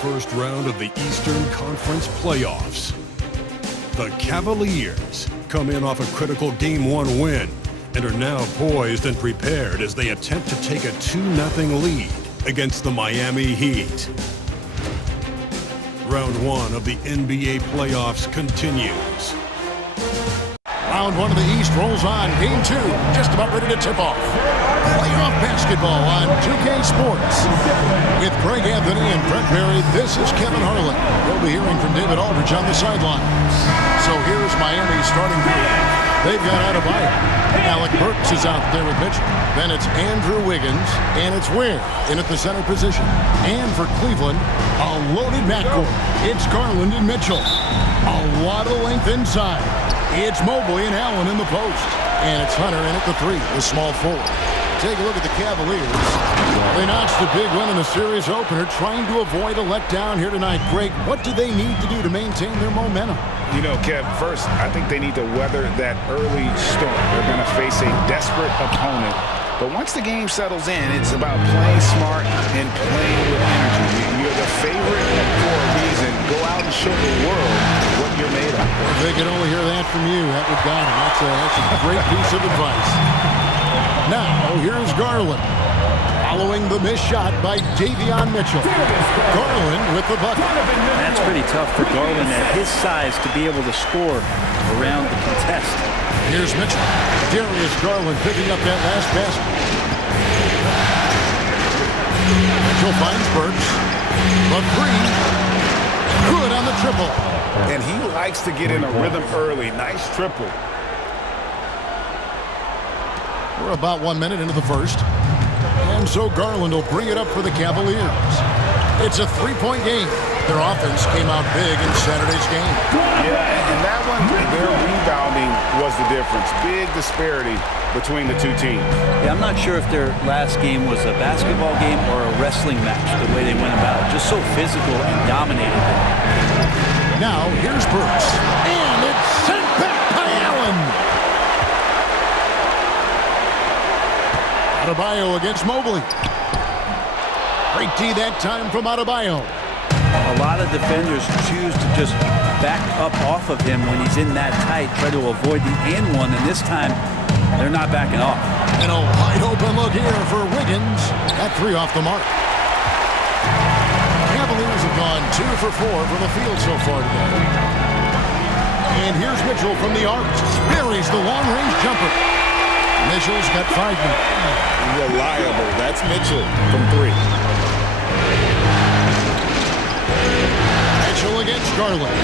first round of the Eastern Conference playoffs. The Cavaliers come in off a critical Game 1 win and are now poised and prepared as they attempt to take a 2-0 lead against the Miami Heat. Round 1 of the NBA playoffs continues. Round 1 of the East rolls on. Game 2 just about ready to tip off. Playoff basketball on 2K Sports. With Greg Anthony and Brent Berry, this is Kevin Harlan. We'll be hearing from David Aldridge on the sideline. So here's Miami's starting group. They've got Adebayo. Alec Burks is out there with Mitchell. Then it's Andrew Wiggins, and it's Ware in at the center position. And for Cleveland, a loaded backcourt. It's Garland and Mitchell. A lot of length inside. It's Mobley and Allen in the post. And it's Hunter in at the 3, the small forward. Take a look at the Cavaliers. They notched a big win in the series opener, trying to avoid a letdown here tonight. Greg, what do they need to do to maintain their momentum? You know, Kev, first, I think they need to weather that early storm. They're going to face a desperate opponent. But once the game settles in, it's about playing smart and playing with energy. You're the favorite for a reason. Go out and show the world what you're made of. If they could only hear that from you, that would guide them. That's a great piece of advice. Now, here's Garland. Following the missed shot by Davion Mitchell. Garland with the bucket. That's pretty tough for Garland at his size to be able to score around the contest. Here's Mitchell. Darius Garland picking up that last basket. Mitchell finds Burks. The 3. Good on the triple. And he likes to get in a rhythm early. Nice triple. We're about 1 minute into the first. And so Garland will bring it up for the Cavaliers. It's a 3-point game. Their offense came out big in Saturday's game. Yeah, and that one, their rebounding was the difference. Big disparity between the two teams. Yeah, I'm not sure if their last game was a basketball game or a wrestling match, the way they went about it. Just so physical and dominated. Now, here's Burks. And it's sent back by Allen. Adebayo against Mobley. Great D that time from Adebayo. A lot of defenders choose to just back up off of him when he's in that tight, try to avoid the and one, and this time they're not backing off. And a wide open look here for Wiggins. That 3 off the mark. Cavaliers have gone 2 for 4 from the field so far today. And here's Mitchell from the arc. Buries the long-range jumper. Mitchell's got 5 minutes. Reliable. That's Mitchell from 3. Mitchell against Garland.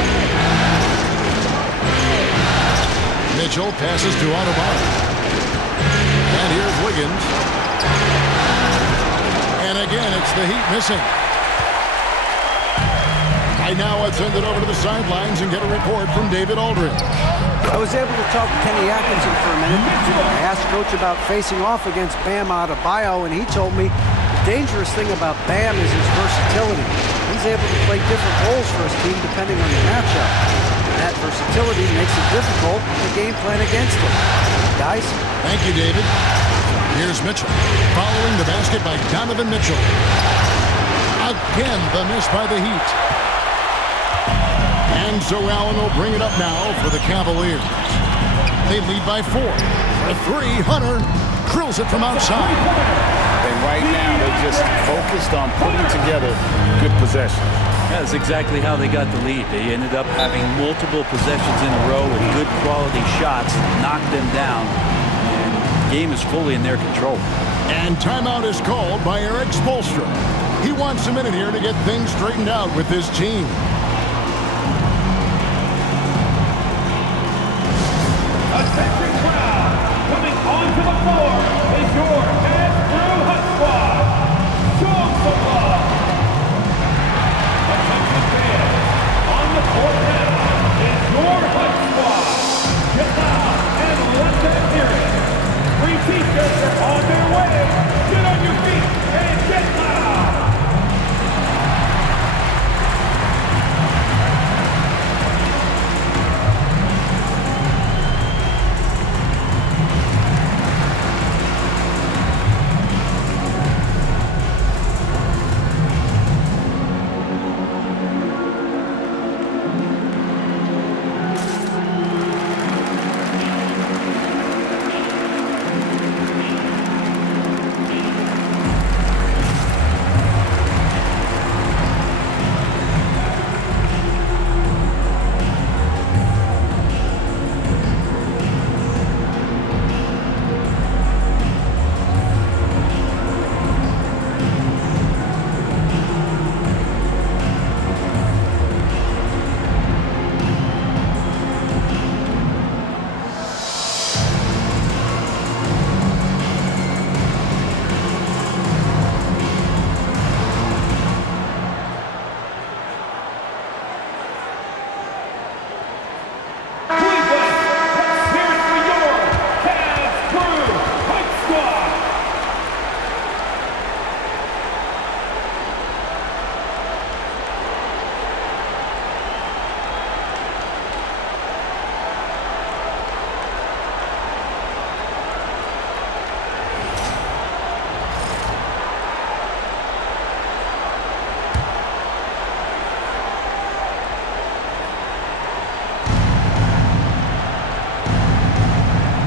Mitchell passes to Adebayo. And here's Wiggins. And again, it's the Heat missing. Right now, let's send it over to the sidelines and get a report from David Aldridge. I was able to talk to Kenny Atkinson for a minute. I asked Coach about facing off against Bam Adebayo, and he told me the dangerous thing about Bam is his versatility. He's able to play different roles for his team depending on the matchup. That versatility makes it difficult to game plan against him. Guys? Thank you, David. Here's Mitchell. Following the basket by Donovan Mitchell. Again, the miss by the Heat. And so Allen will bring it up now for the Cavaliers. They lead by 4. For 3, Hunter drills it from outside. And right now, they're just focused on putting together good possession. That's exactly how they got the lead. They ended up having multiple possessions in a row with good quality shots, knocked them down, and the game is fully in their control. And timeout is called by Eric Spoelstra. He wants a minute here to get things straightened out with his team. Attention crowd, coming onto the floor is your Ed Brew Hut Squad. Show them some love. Attention fans, on the court now is your Hut Squad. Get loud and let them hear it. 3 t-shirts are on their way. Get on your feet and get loud.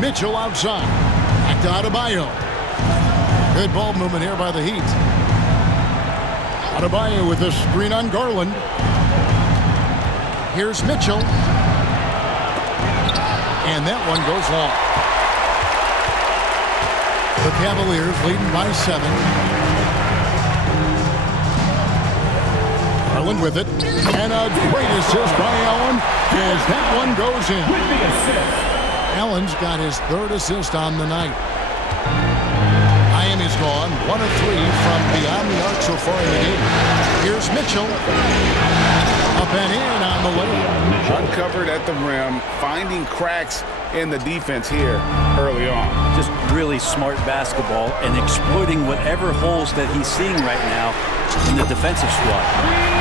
Mitchell outside. Back to Adebayo. Good ball movement here by the Heat. Adebayo with the screen on Garland. Here's Mitchell. And that one goes long. The Cavaliers leading by 7. Garland with it. And a great assist by Allen as that one goes in. Allen's got his 3rd assist on the night. Miami's gone 1 of 3 from beyond the arc so far in the game. Here's Mitchell. Up and in on the layup. Uncovered at the rim, finding cracks in the defense here early on. Just really smart basketball and exploiting whatever holes that he's seeing right now in the defensive squad.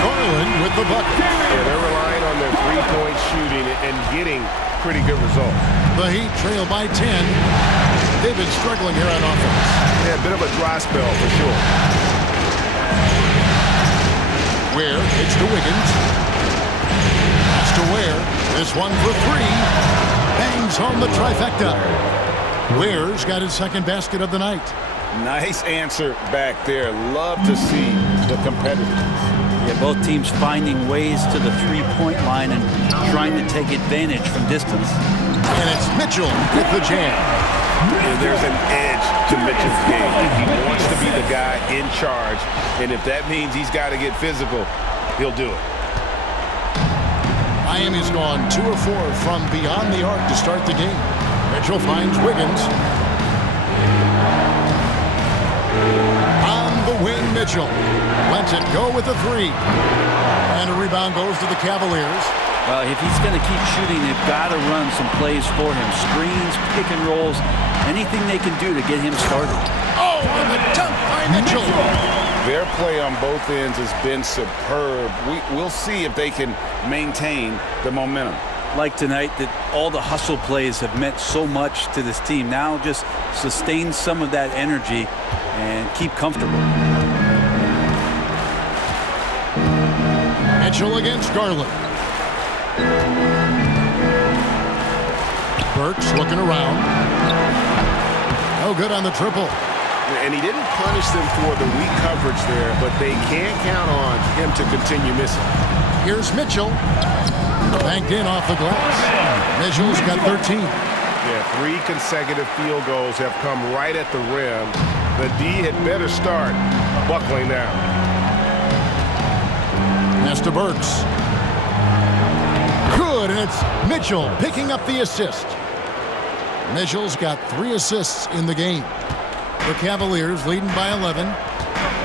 Garland with the bucket. Yeah, they're relying on their three-point shooting and getting pretty good results. The Heat trail by 10. They've been struggling here on offense. Yeah, a bit of a dry spell for sure. Ware hits to Wiggins. Pass to Ware. This one for 3. Bangs home the trifecta. Ware's got his 2nd basket of the night. Nice answer back there. Love to see the competitiveness. Yeah, both teams finding ways to the three-point line and trying to take advantage from distance. And it's Mitchell with the jam. And there's an edge to Mitchell's game. He wants to be the guy in charge, and if that means he's got to get physical, he'll do it. Miami's gone 2 of 4 from beyond the arc to start the game. Mitchell finds Wiggins. On the wing, Mitchell lets it go with a 3. And a rebound goes to the Cavaliers. Well, if he's going to keep shooting, they've got to run some plays for him. Screens, pick and rolls, anything they can do to get him started. Oh, and the dunk by Mitchell. Their play on both ends has been superb. We'll see if they can maintain the momentum. Like tonight, that all the hustle plays have meant so much to this team. Now just sustain some of that energy and keep comfortable. Mitchell against Garland. Burks looking around. No good on the triple. And he didn't punish them for the weak coverage there, but they can't count on him to continue missing. Here's Mitchell. Banked in off the glass. Mitchell's got 13. Yeah, 3 consecutive field goals have come right at the rim. The D had better start buckling down. Pass to Burks. Good, and it's Mitchell picking up the assist. Mitchell's got 3 assists in the game. The Cavaliers leading by 11.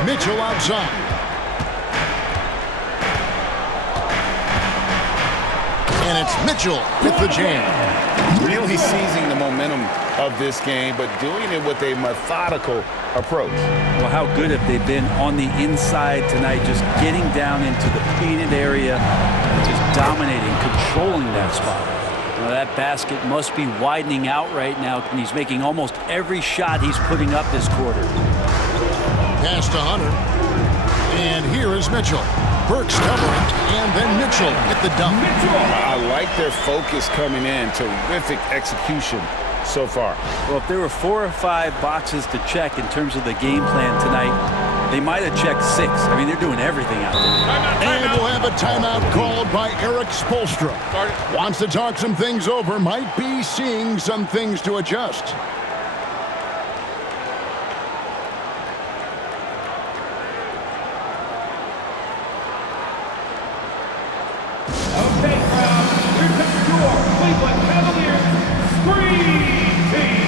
Mitchell outside. And it's Mitchell with the jam. Really seizing the momentum of this game, but doing it with a methodical approach. Well, how good have they been on the inside tonight, just getting down into the painted area, just dominating, controlling that spot. Well, that basket must be widening out right now, and he's making almost every shot he's putting up this quarter. Pass to Hunter. And here is Mitchell. Burks covering, and then Mitchell at the dunk. I like their focus coming in. Terrific execution so far. Well, if there were 4 or 5 boxes to check in terms of the game plan tonight, they might have checked 6. I mean, they're doing everything out there. And we'll have a timeout called by Eric Spoelstra. Wants to talk some things over, might be seeing some things to adjust. Okay, crowd, here comes your Cleveland Cavaliers Screen Team.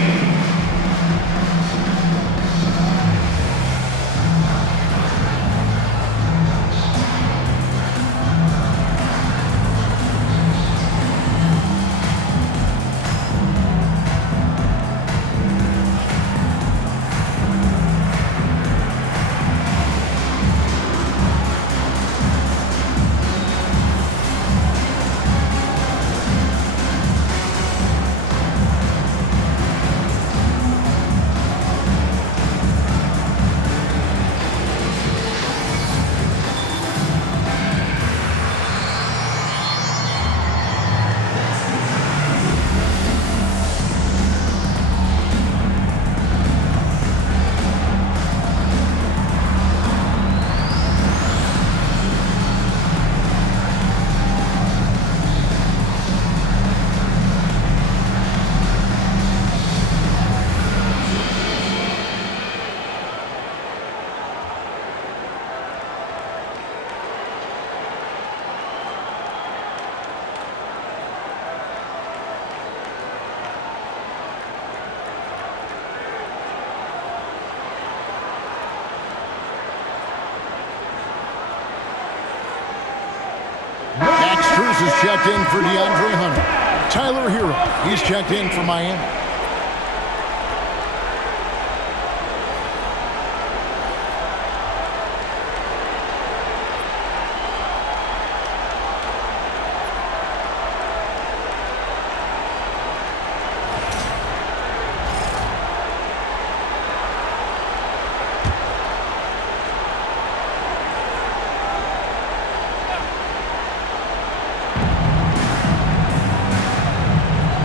Strus is checked in for DeAndre Hunter. Tyler Hero, he's checked in for Miami.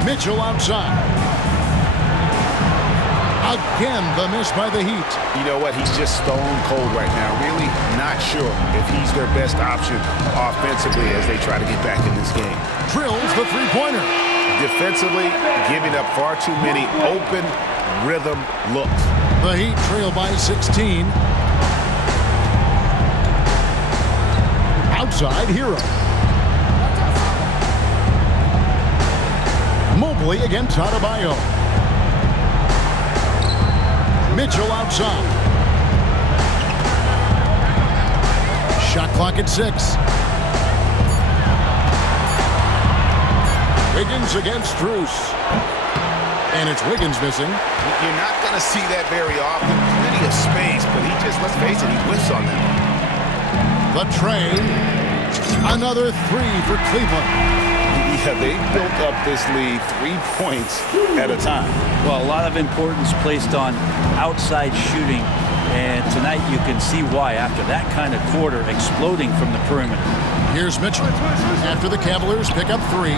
Mitchell outside. Again, the miss by the Heat. You know what? He's just stone cold right now. Really not sure if he's their best option offensively as they try to get back in this game. Drills the three-pointer. Defensively, giving up far too many open rhythm looks. The Heat trail by 16. Outside, Hero. Mobley against Adebayo. Mitchell outside. Shot clock at 6. Wiggins against Strus. And it's Wiggins missing. You're not going to see that very often. Plenty of space, but he just, let's face it, he whiffs on them. The tray. Another 3 for Cleveland. Yeah, they built up this lead 3 points at a time. Well, a lot of importance placed on outside shooting, and tonight you can see why after that kind of quarter exploding from the perimeter. Here's Mitchell after the Cavaliers pick up 3.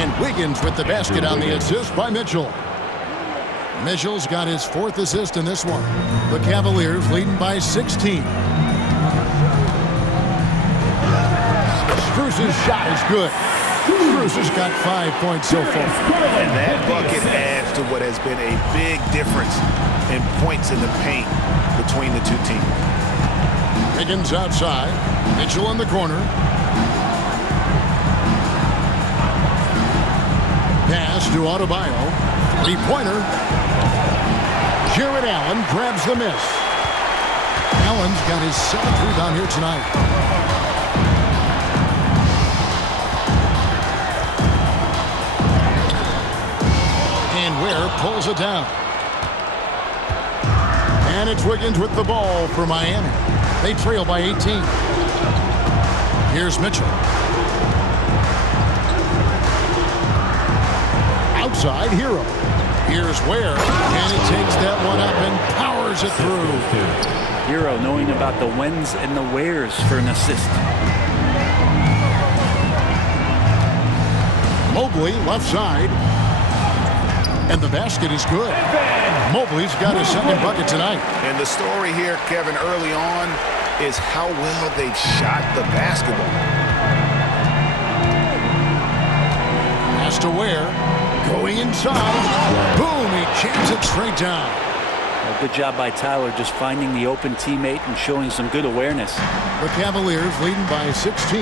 And Wiggins with the basket on the assist by Mitchell. Mitchell's got his 4th assist in this one. The Cavaliers leading by 16. Strus's shot is good. Strus has got 5 points so far. And that bucket adds to what has been a big difference in points in the paint between the two teams. Wiggins outside. Mitchell in the corner. Pass to Adebayo. Three-pointer. Jared Allen grabs the miss. Allen's got his 7th rebound here tonight. Ware pulls it down. And it's Wiggins with the ball for Miami. They trail by 18. Here's Mitchell. Outside, Hero. Here's Ware. And he takes that one up and powers it through. Hero knowing about the whens and the wheres for an assist. Mobley left side. And the basket is good. Mobley's got his 2nd bucket tonight. And the story here, Kevin, early on is how well they've shot the basketball. Pass to Ware. Going inside. Boom, he jams it straight down. Well, good job by Tyler just finding the open teammate and showing some good awareness. The Cavaliers leading by 16.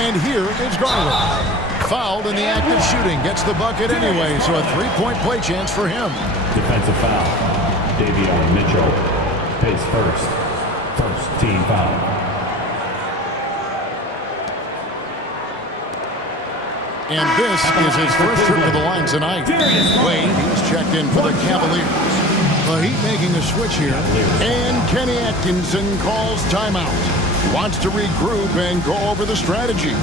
And here is Garland. Fouled in the act of shooting. Gets the bucket anyway, so a 3-point play chance for him. Defensive foul. Davion Mitchell. His first team foul. And this is his first trip to the line tonight. Wade, he's checked in for the Cavaliers. The Heat making a switch here. And Kenny Atkinson calls timeout. Wants to regroup and go over the strategy.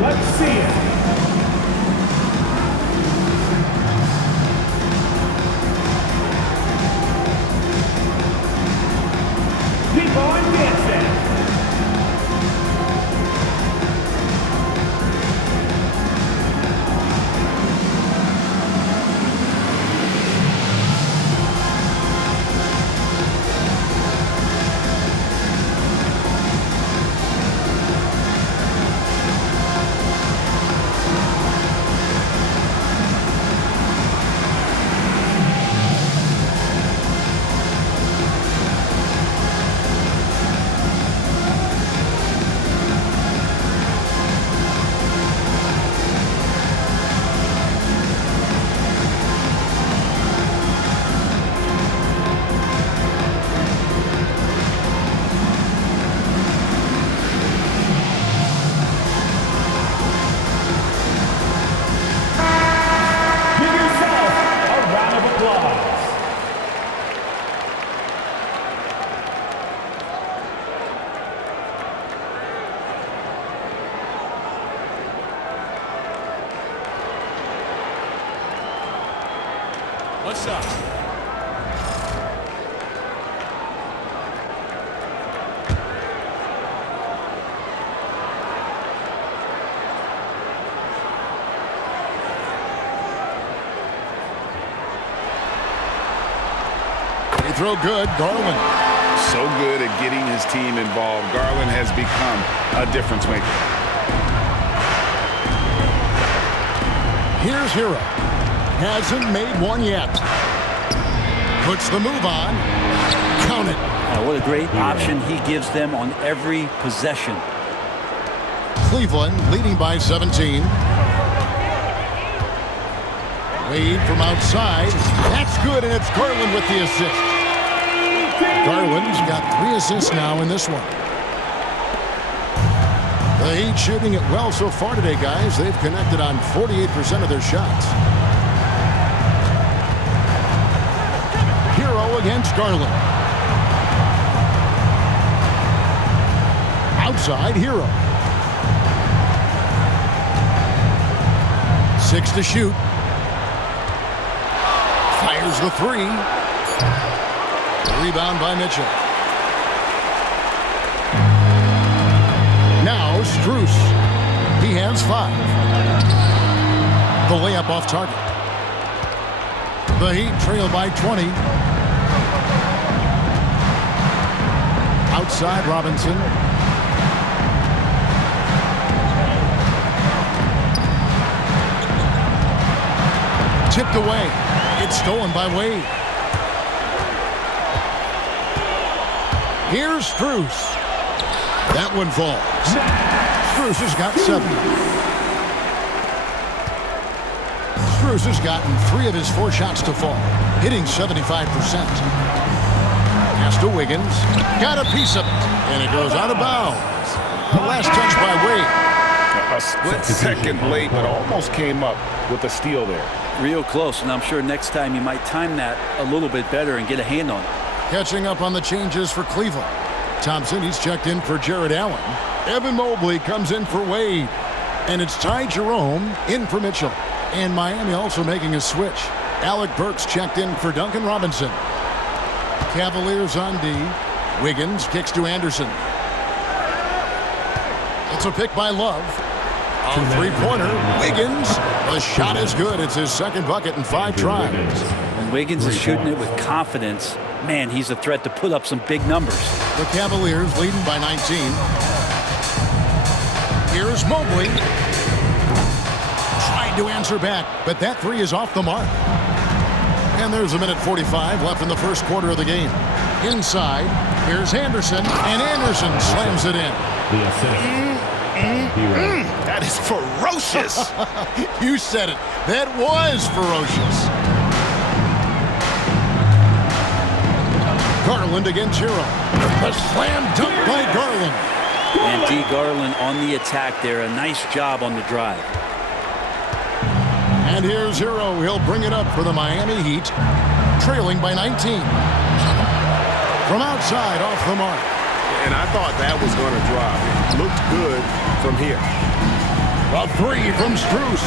Let's see it. Keep on dancing. What's up? Free throw good, Garland. So good at getting his team involved. Garland has become a difference maker. Here's Hero. Hasn't made one yet. Puts the move on. Count it. What a great option he gives them on every possession. Cleveland leading by 17. Wade from outside. That's good, and it's Garland with the assist. Garland's got 3 assists now in this one. The Heat shooting it well so far today, guys. They've connected on 48% of their shots. Hero against Garland. Outside, Hero. 6 to shoot. Fires the 3. Rebound by Mitchell. Now Strus. He has 5. The layup off target. The Heat trail by 20. Outside Robinson. Tipped away. It's stolen by Wade. Here's Strus. That one falls. Strus has got 7. Strus has gotten 3 of his 4 shots to fall, hitting 75%. Pass to Wiggins. Got a piece of it, and it goes out of bounds. The last touch by Wade. A split second late, but almost came up with a steal there. Real close, and I'm sure next time you might time that a little bit better and get a hand on it. Catching up on the changes for Cleveland. Thompson, he's checked in for Jared Allen. Evan Mobley comes in for Wade. And it's Ty Jerome in for Mitchell. And Miami also making a switch. Alec Burks checked in for Duncan Robinson. Cavaliers on D. Wiggins kicks to Anderson. It's a pick by Love. On three-pointer, Wiggins. The shot is good. It's his second bucket in 5 tries. And Wiggins is shooting it with confidence. Man, he's a threat to put up some big numbers. The Cavaliers leading by 19. Here's Mobley. Tried to answer back, but that 3 is off the mark. And there's 1:45 left in the first quarter of the game. Inside, here's Anderson, and Anderson slams it in. That is ferocious. You said it. That was ferocious. Garland against Hero. A slam dunk by Garland. And D. Garland on the attack there. A nice job on the drive. And here's Hero. He'll bring it up for the Miami Heat. Trailing by 19. From outside, off the mark. And I thought that was going to drop. It looked good from here. A 3 from Strus.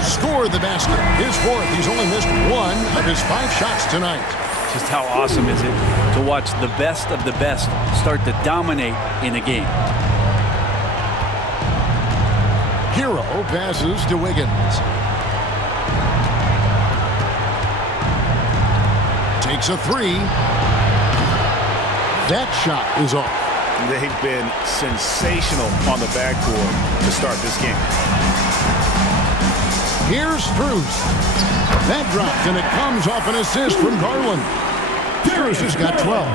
Scored the basket. His 4th. He's only missed 1 of his 5 shots tonight. Just how awesome is it to watch the best of the best start to dominate in a game. Hero passes to Wiggins. Takes a 3. That shot is off. They've been sensational on the backcourt to start this game. Here's Strus. That dropped, and it comes off an assist from Garland. Strus has got 12.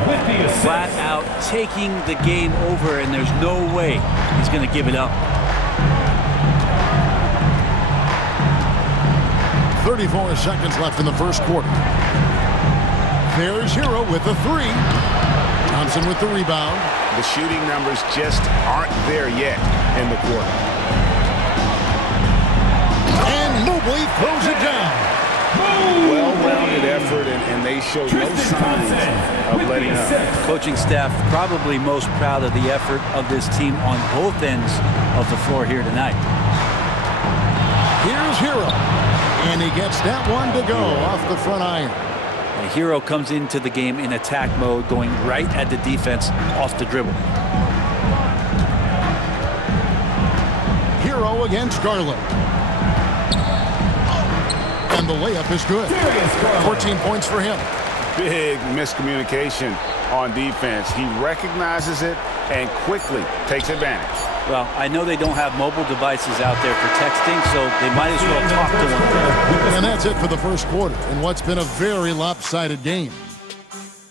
Flat out taking the game over, and there's no way he's going to give it up. 34 seconds left in the first quarter. There's Hero with the 3. Thompson with the rebound. The shooting numbers just aren't there yet in the quarter. And Mobley throws it down. Well-rounded effort, and they show no signs of letting up. Coaching staff probably most proud of the effort of this team on both ends of the floor here tonight. Here's Hero. And he gets that one to go off the front iron. The Hero comes into the game in attack mode, going right at the defense off the dribble. Hero against Garland. And the layup is good. 14 points for him. Big miscommunication on defense. He recognizes it and quickly takes advantage. Well, I know they don't have mobile devices out there for texting, so they might as well talk to one another. And that's it for the first quarter in what's been a very lopsided game.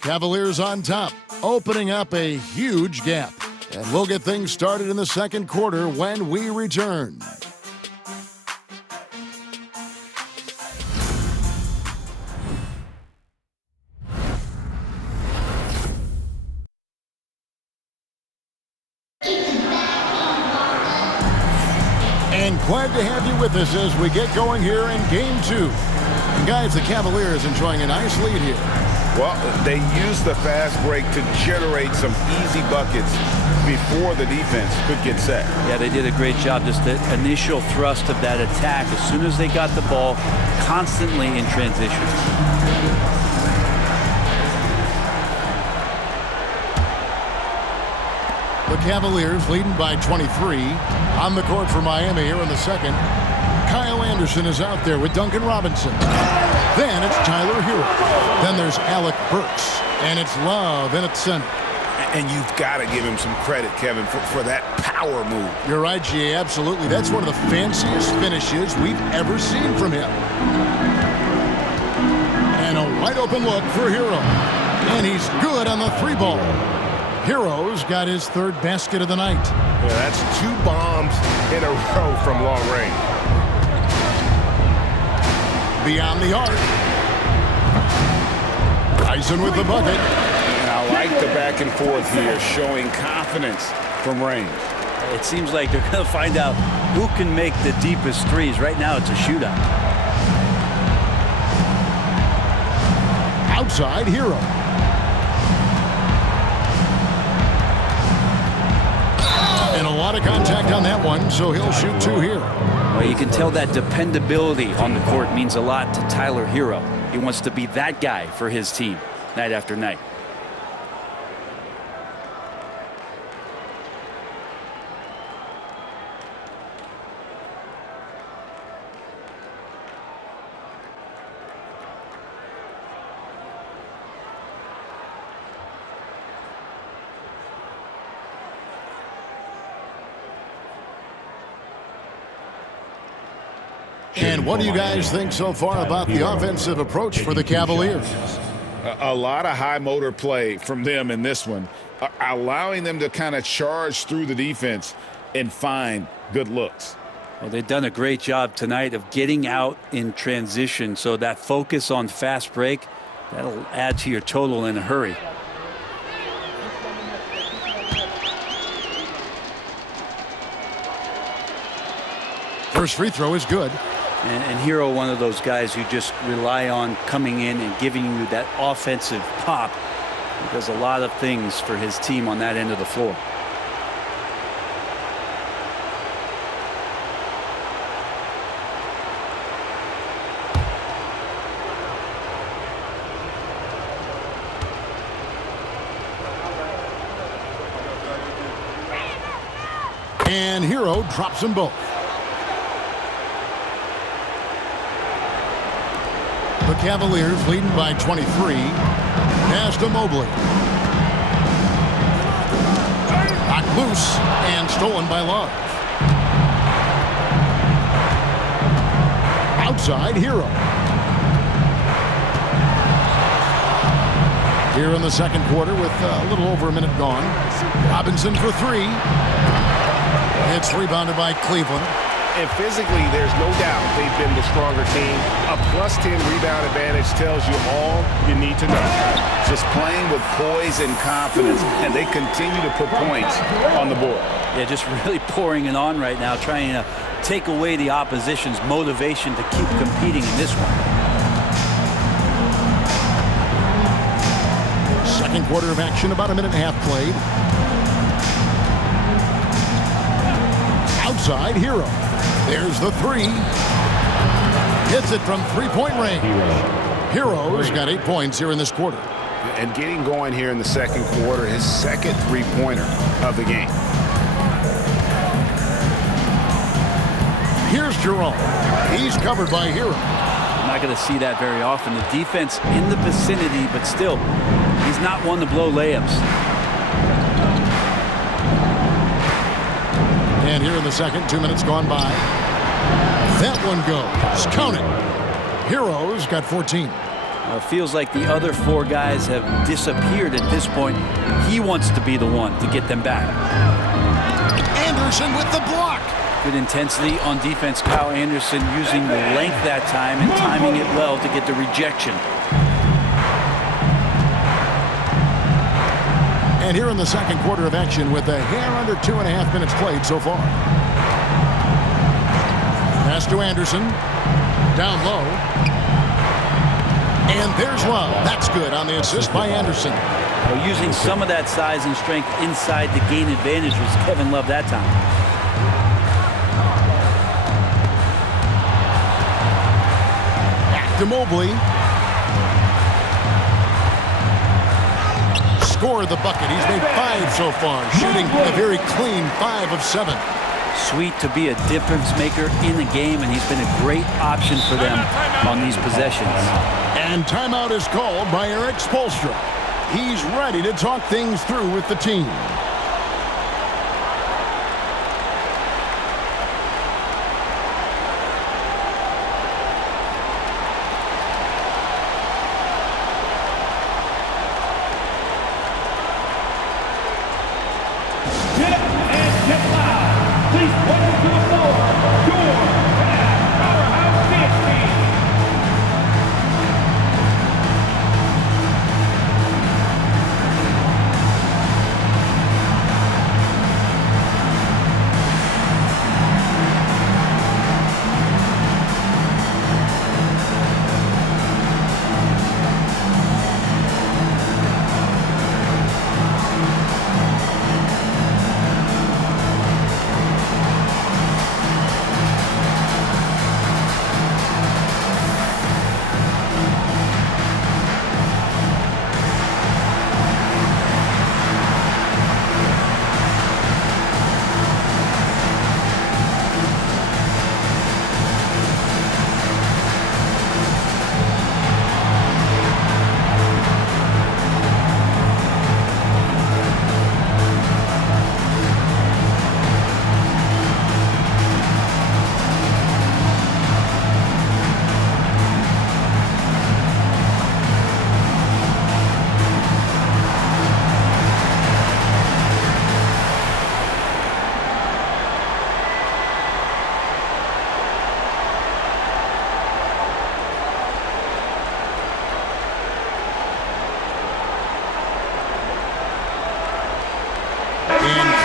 Cavaliers on top, opening up a huge gap. And we'll get things started in the second quarter when we return. And glad to have you with us as we get going here in Game 2. And guys, the Cavaliers enjoying a nice lead here. Well, they used the fast break to generate some easy buckets before the defense could get set. Yeah, they did a great job. Just the initial thrust of that attack, as soon as they got the ball, constantly in transition. The Cavaliers leading by 23. On the court for Miami here in the second. Kyle Anderson is out there with Duncan Robinson. Then it's Tyler Hero. Then there's Alec Burks. And it's Love in at center. And you've got to give him some credit, Kevin, for that power move. You're right, G. Absolutely. That's one of the fanciest finishes we've ever seen from him. And a wide open look for Hero. And he's good on the three ball. Hero's got his third basket of the night. Yeah, that's 2 bombs in a row from long range. Beyond the arc. Tyson with the bucket. And I like the back and forth here, showing confidence from range. It seems like they're going to find out who can make the deepest threes. Right now, it's a shootout. Outside Hero. And a lot of contact on that one, so he'll shoot 2 here. Well, you can tell that dependability on the court means a lot to Tyler Hero. He wants to be that guy for his team night after night. And what do you guys think so far about the offensive approach for the Cavaliers? A lot of high motor play from them in this one, allowing them to kind of charge through the defense and find good looks. Well, they've done a great job tonight of getting out in transition, so that focus on fast break, that'll add to your total in a hurry. First free throw is good. And Hero, one of those guys who just rely on coming in and giving you that offensive pop. He does a lot of things for his team on that end of the floor. And Hero drops them both. The Cavaliers leading by 23. Pass to Mobley. Knocked loose and stolen by Love. Outside Hero. Here in the second quarter with a little over a minute gone. Robinson for 3. It's rebounded by Cleveland. And physically, there's no doubt they've been the stronger team. A +10 rebound advantage tells you all you need to know. Just playing with poise and confidence, and they continue to put points on the board. Yeah, just really pouring it on right now, trying to take away the opposition's motivation to keep competing in this one. Second quarter of action, about a minute and a half played. Outside Hero. There's the 3. Hits it from three-point range. Hero's got 8 points here in this quarter. And getting going here in the second quarter, his second three-pointer of the game. Here's Jerome. He's covered by Hero. I'm not going to see that very often. The defense in the vicinity, but still, he's not one to blow layups. And here in the second, 2 minutes gone by. That one goes. Count it. Hero's got 14. It feels like the other four guys have disappeared at this point. He wants to be the one to get them back. Anderson with the block. Good intensity on defense. Kyle Anderson using the length that time and timing it well to get the rejection. And here in the second quarter of action with a hair under 2.5 minutes played so far. Pass to Anderson. Down low. And there's Love. That's good on the assist by Anderson. Well, using some of that size and strength inside to gain advantage was Kevin Love that time. Back to Mobley. Scored the bucket. He's made 5 so far, shooting a very clean 5 of 7. Sweet to be a difference maker in the game, and he's been a great option for them on these possessions. And timeout is called by Eric Spoelstra. He's ready to talk things through with the team.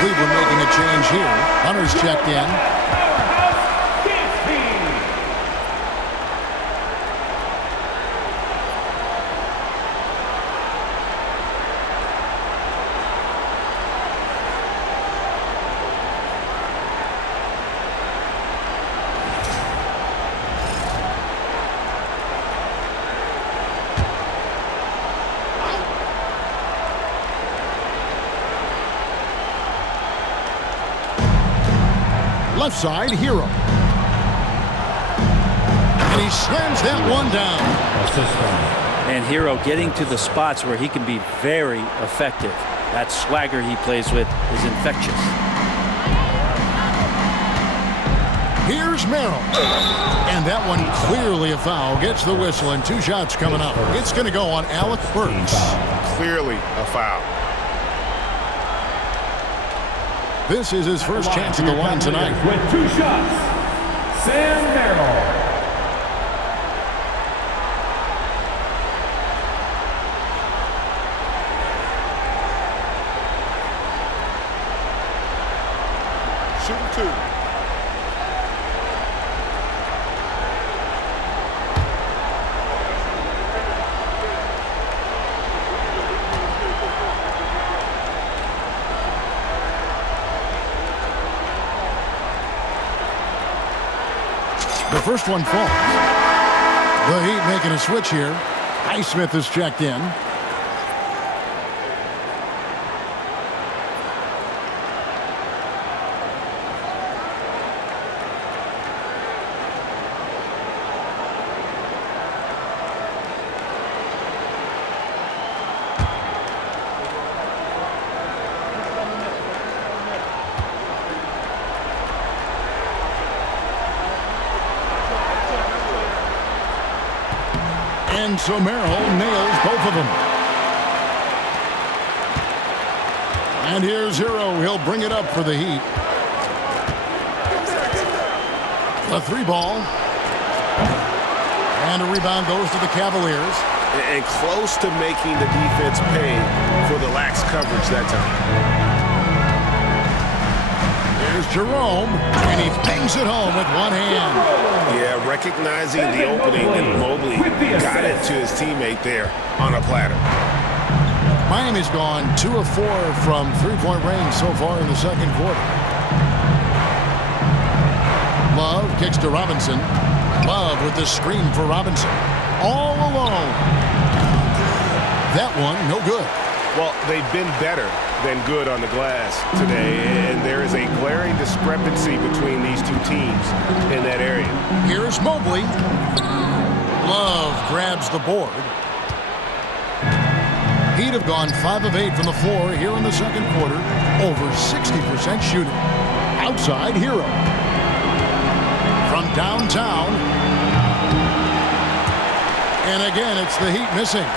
Cleveland making a change here. Hunter's checked in. Left side, Hero. And he slams that one down. And Hero getting to the spots where he can be very effective. That swagger he plays with is infectious. Here's Merrill. And that one clearly a foul. Gets the whistle and 2 shots coming up. It's going to go on Alec Burks. Clearly a foul. This is his first chance at the line tonight. With 2 shots, Sam Merrill. Shooting 2. The first one falls. The Heat making a switch here. Highsmith is checked in. And so Merrill nails both of them. And here's Hero. He'll bring it up for the Heat. The 3-ball. And a rebound goes to the Cavaliers. And close to making the defense pay for the lax coverage that time. Here's Jerome, and he bangs it home with one hand. Yeah, recognizing the opening, and Mobley got it to his teammate there on a platter. Miami's gone 2 of 4 from three-point range so far in the second quarter. Love kicks to Robinson. Love with the screen for Robinson. All alone. That one, no good. Well, they've been better than good on the glass today, and there is a glaring discrepancy between these two teams in that area. Here's Mobley. Love grabs the board. Heat have gone 5 of 8 from the floor here in the second quarter. Over 60% shooting. Outside, Hero. From downtown. And again, it's the Heat missing.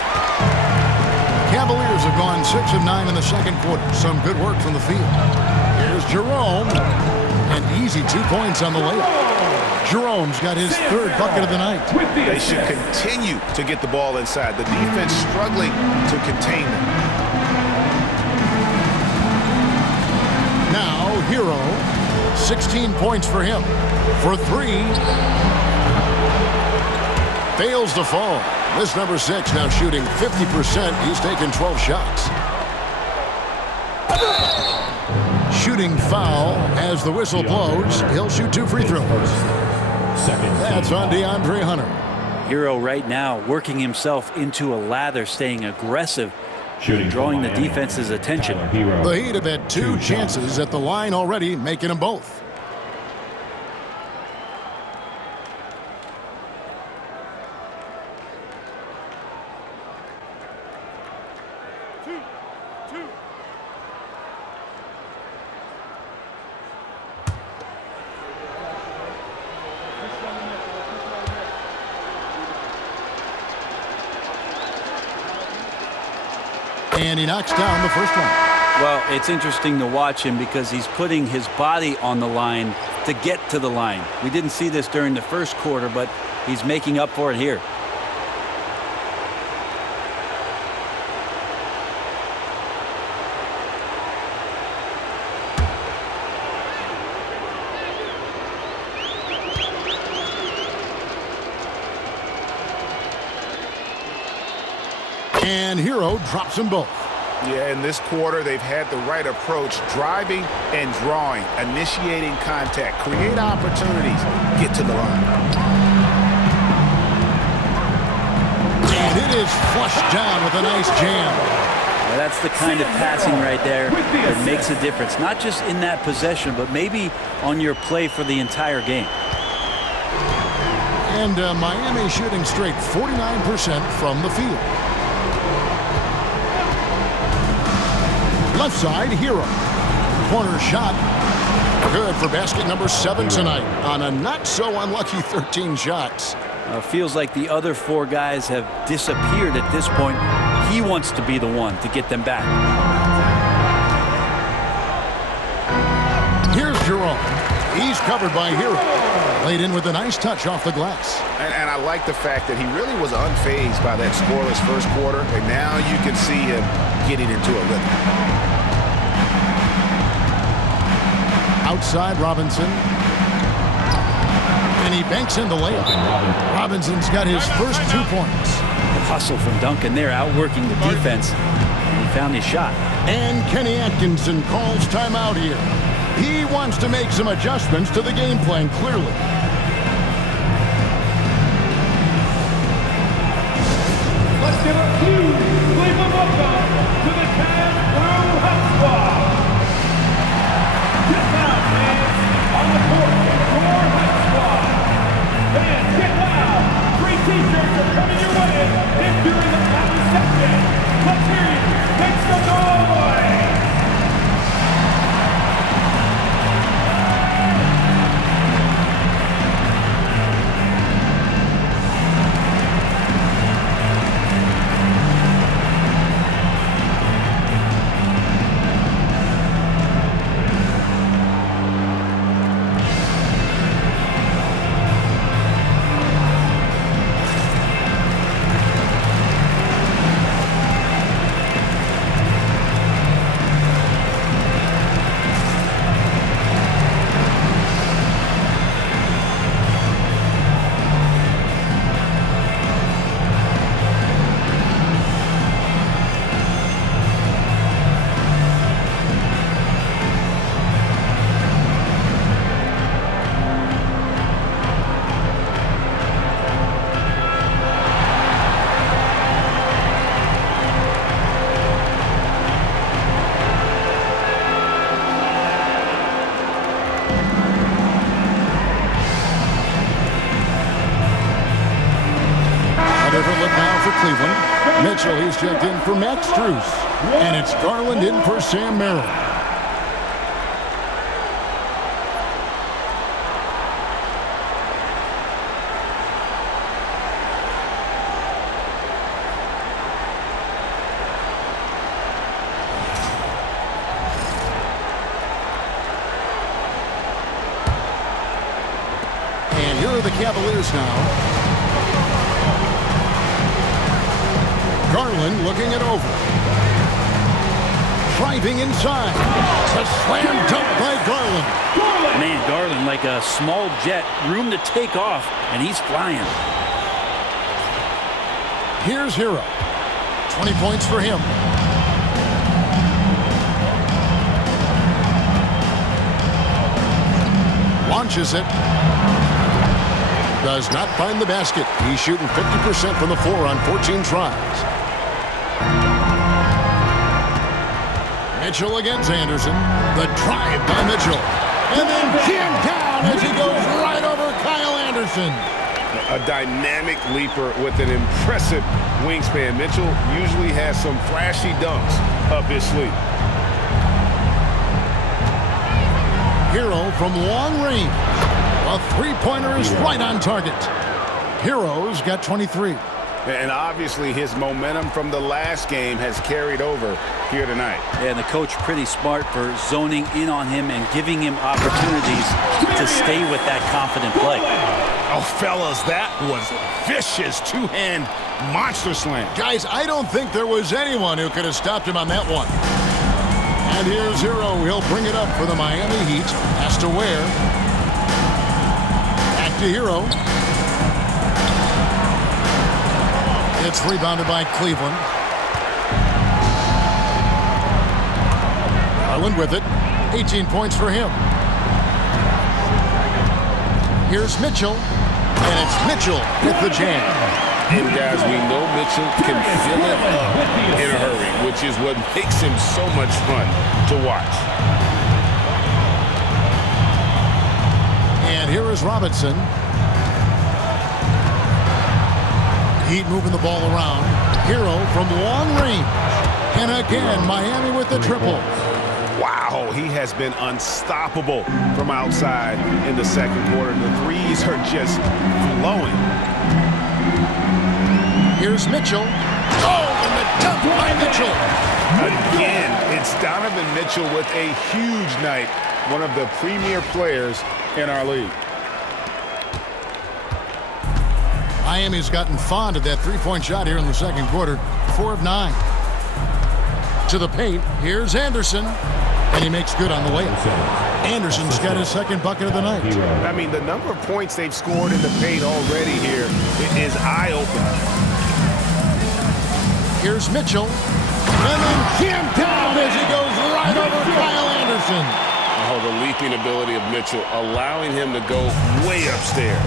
Cavaliers have gone 6 of 9 in the second quarter. Some good work from the field. Here's Jerome. An easy 2 points on the layup. Jerome's got his 3rd bucket of the night. They should continue to get the ball inside. The defense struggling to contain them. Now, Hero. 16 points for him. For 3. Fails to fall. This number 6 now shooting 50%. He's taken 12 shots. Shooting foul as the whistle blows. He'll shoot 2 free throws. That's on DeAndre Hunter. Hero right now working himself into a lather, staying aggressive, drawing the defense's attention. The Heat have had 2 chances at the line already, making them both. And he knocks down the first one. Well, it's interesting to watch him because he's putting his body on the line to get to the line. We didn't see this during the first quarter, but he's making up for it here. And Hero drops them both. Yeah, in this quarter, they've had the right approach, driving and drawing, initiating contact, create opportunities, get to the line. And it is flushed down with a nice jam. Well, that's the kind of passing right there that makes a difference, not just in that possession, but maybe on your play for the entire game. And Miami shooting straight 49% from the field. Left side, Hero. Corner shot. Good for basket number 7 tonight on a not-so-unlucky 13 shots. Feels like the other 4 guys have disappeared at this point. He wants to be the one to get them back. Here's Jerome. He's covered by Hero. Laid in with a nice touch off the glass. And I like the fact that he really was unfazed by that scoreless first quarter, and now you can see him getting into a rhythm. Outside Robinson. And he banks in the layup. Robinson's got his first 2 points. Hustle from Duncan there, outworking the defense. And he found his shot. And Kenny Atkinson calls timeout here. He wants to make some adjustments to the game plan, clearly. give a huge Cleveland welcome to the Cavs Blue Hot Squad. Get loud, fans, on the court, your Hot Squad. Fans, get loud. Free t-shirts are coming your way if you're in the fountain section. Let's hear you. Make some noise. Cleveland. Mitchell, he's checked in for Max Strus. And it's Garland in for Sam Merrill. And here are the Cavaliers now. Garland looking it over. Driving inside. A slam dunk by Garland. Man, Garland like a small jet. Room to take off, and he's flying. Here's Hero. 20 points for him. Launches it. Does not find the basket. He's shooting 50% from the floor on 14 tries. Mitchell against Anderson. The drive by Mitchell. And then jammed down as he goes right over Kyle Anderson. A dynamic leaper with an impressive wingspan. Mitchell usually has some flashy dunks up his sleeve. Hero from long range. A three-pointer is right on target. Hero's got 23. And obviously his momentum from the last game has carried over here tonight. And the coach pretty smart for zoning in on him and giving him opportunities to stay with that confident play. Oh, fellas, that was vicious two-hand monster slam. Guys, I don't think there was anyone who could have stopped him on that one. And here's Hero. He'll bring it up for the Miami Heat. Has to wear. Back to Hero. It's rebounded by Cleveland. Garland with it. 18 points for him. Here's Mitchell. And it's Mitchell with the jam. And guys, we know Mitchell can fill it up in a hurry, which is what makes him so much fun to watch. And here is Robinson. Heat moving the ball around. Hero from long range. And again, Miami with the triple. Wow, he has been unstoppable from outside in the second quarter. The threes are just flowing. Here's Mitchell. Oh, and the dunk by Mitchell. Again, it's Donovan Mitchell with a huge night. One of the premier players in our league. Miami's gotten fond of that three-point shot here in the second quarter. 4 of 9. To the paint. Here's Anderson. And he makes good on the layup. Anderson's got his second bucket of the night. I mean, the number of points they've scored in the paint already here is eye-opening. Here's Mitchell. And then jammed down as he goes right over Kyle Anderson. Oh, the leaping ability of Mitchell, allowing him to go way upstairs.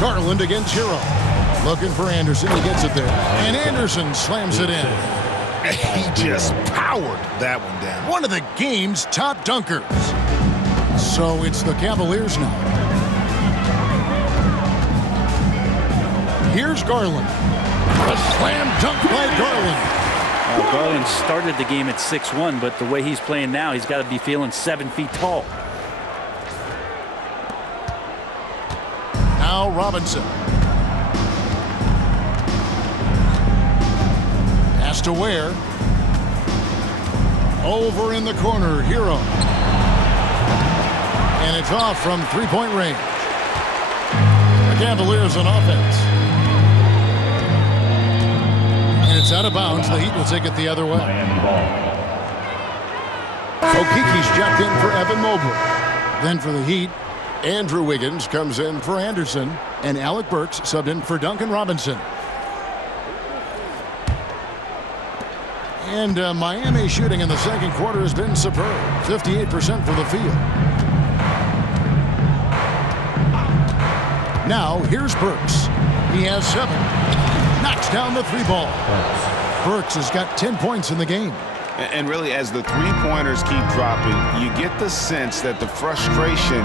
Garland against Hero. Looking for Anderson. He gets it there. And Anderson slams it in. He just powered that one down. One of the game's top dunkers. So it's the Cavaliers now. Here's Garland. A slam dunk by Garland. Garland started the game at 6'1", but the way he's playing now, he's got to be feeling 7 feet tall. Now Robinson. Pass to Ware. Over in the corner, Hero. And it's off from three-point range. The Cavaliers on offense. And it's out of bounds. The Heat will take it the other way. Okiki's checked in for Evan Mobley. Then for the Heat, Andrew Wiggins comes in for Anderson, and Alec Burks subbed in for Duncan Robinson. And Miami shooting in the second quarter has been superb. 58% from the field. Now here's Burks. He has 7. Knocks down the 3-ball. Burks has got 10 points in the game. And really, as the three-pointers keep dropping, you get the sense that the frustration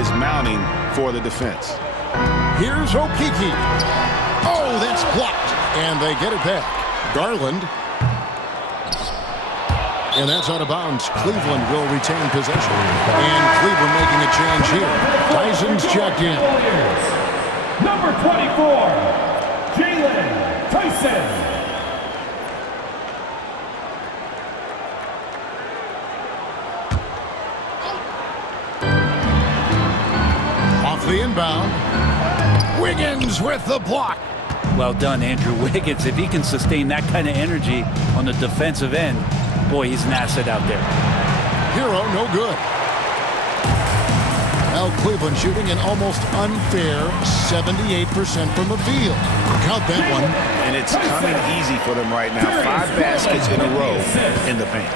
is mounting for the defense. Here's Okiki. Oh, that's blocked. And they get it back. Garland. And that's out of bounds. Cleveland will retain possession. And Cleveland making a change here. Tyson's checked in. Number 24, Jalen Tyson. Off the inbound. Wiggins with the block. Well done, Andrew Wiggins. If he can sustain that kind of energy on the defensive end, boy, he's an asset out there. Hero, no good. Now Cleveland shooting an almost unfair 78% from the field. Count that one. And it's coming easy for them right now. 5 baskets in a row in the paint.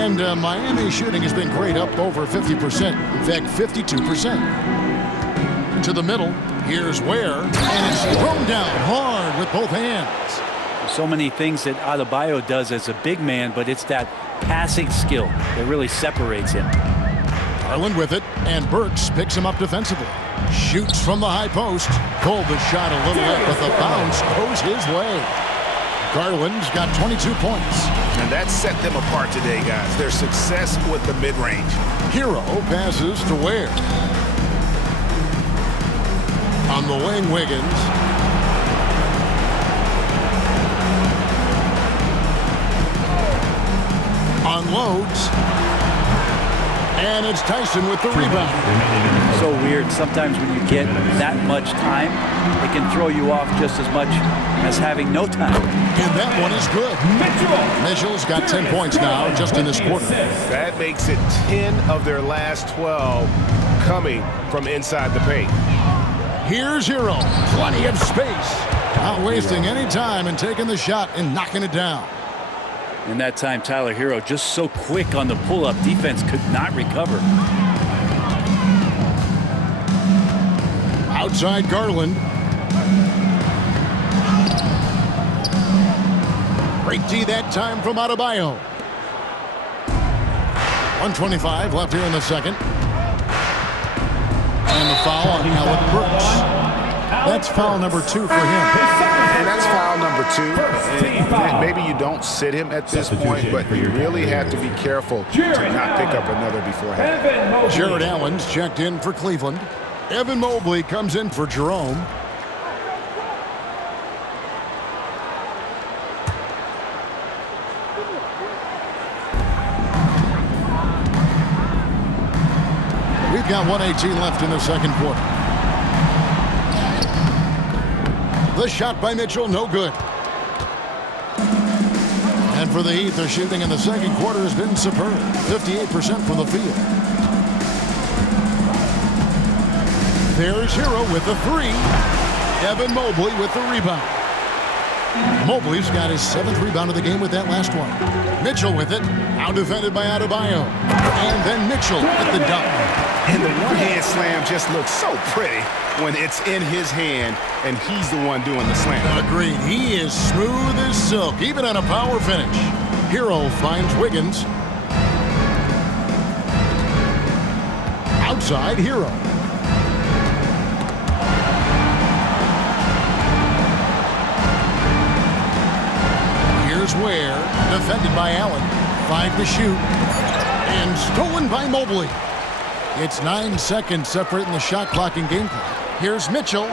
And Miami shooting has been great, up over 50%. In fact, 52%. To the middle. Here's Ware. And it's thrown down hard with both hands. So many things that Adebayo does as a big man, but it's that passing skill that really separates him. Garland with it, and Burks picks him up defensively. Shoots from the high post. Pulled the shot a little bit, but the bounce goes his way. Garland's got 22 points. And that set them apart today, guys. Their success with the mid-range. Hero passes to Ware. On the wing, Wiggins. Unloads. And it's Tyson with the rebound. So weird. Sometimes when you get that much time, it can throw you off just as much as having no time. And that one is good. Mitchell's got 10 points now just in this quarter. That makes it 10 of their last 12 coming from inside the paint. Here's Hero. Plenty of space. Not wasting any time and taking the shot and knocking it down. And that time, Tyler Hero just so quick on the pull-up. Defense could not recover. Outside Garland. Great D that time from Adebayo. 1:25 left here in the second. And the foul on Alec Burks. That's foul number 2 for him. And that's foul number 2. And maybe you don't sit him at this point, but you really have to be careful to not pick up another beforehand. Jared Allen's checked in for Cleveland. Evan Mobley comes in for Jerome. We've got 1:18 left in the second quarter. The shot by Mitchell, no good. And for the Heat, their shooting in the second quarter has been superb. 58% from the field. There's Hero with the 3. Evan Mobley with the rebound. Mobley's got his 7th rebound of the game with that last one. Mitchell with it. Now defended by Adebayo. And then Mitchell with the dunk. And the one-hand slam just looks so pretty when it's in his hand and he's the one doing the slam. Agreed. He is smooth as silk, even on a power finish. Hero finds Wiggins. Outside, Hero. Here's Ware, defended by Allen. 5 to shoot. And stolen by Mobley. It's 9 seconds separating the shot clock and game clock. Here's Mitchell.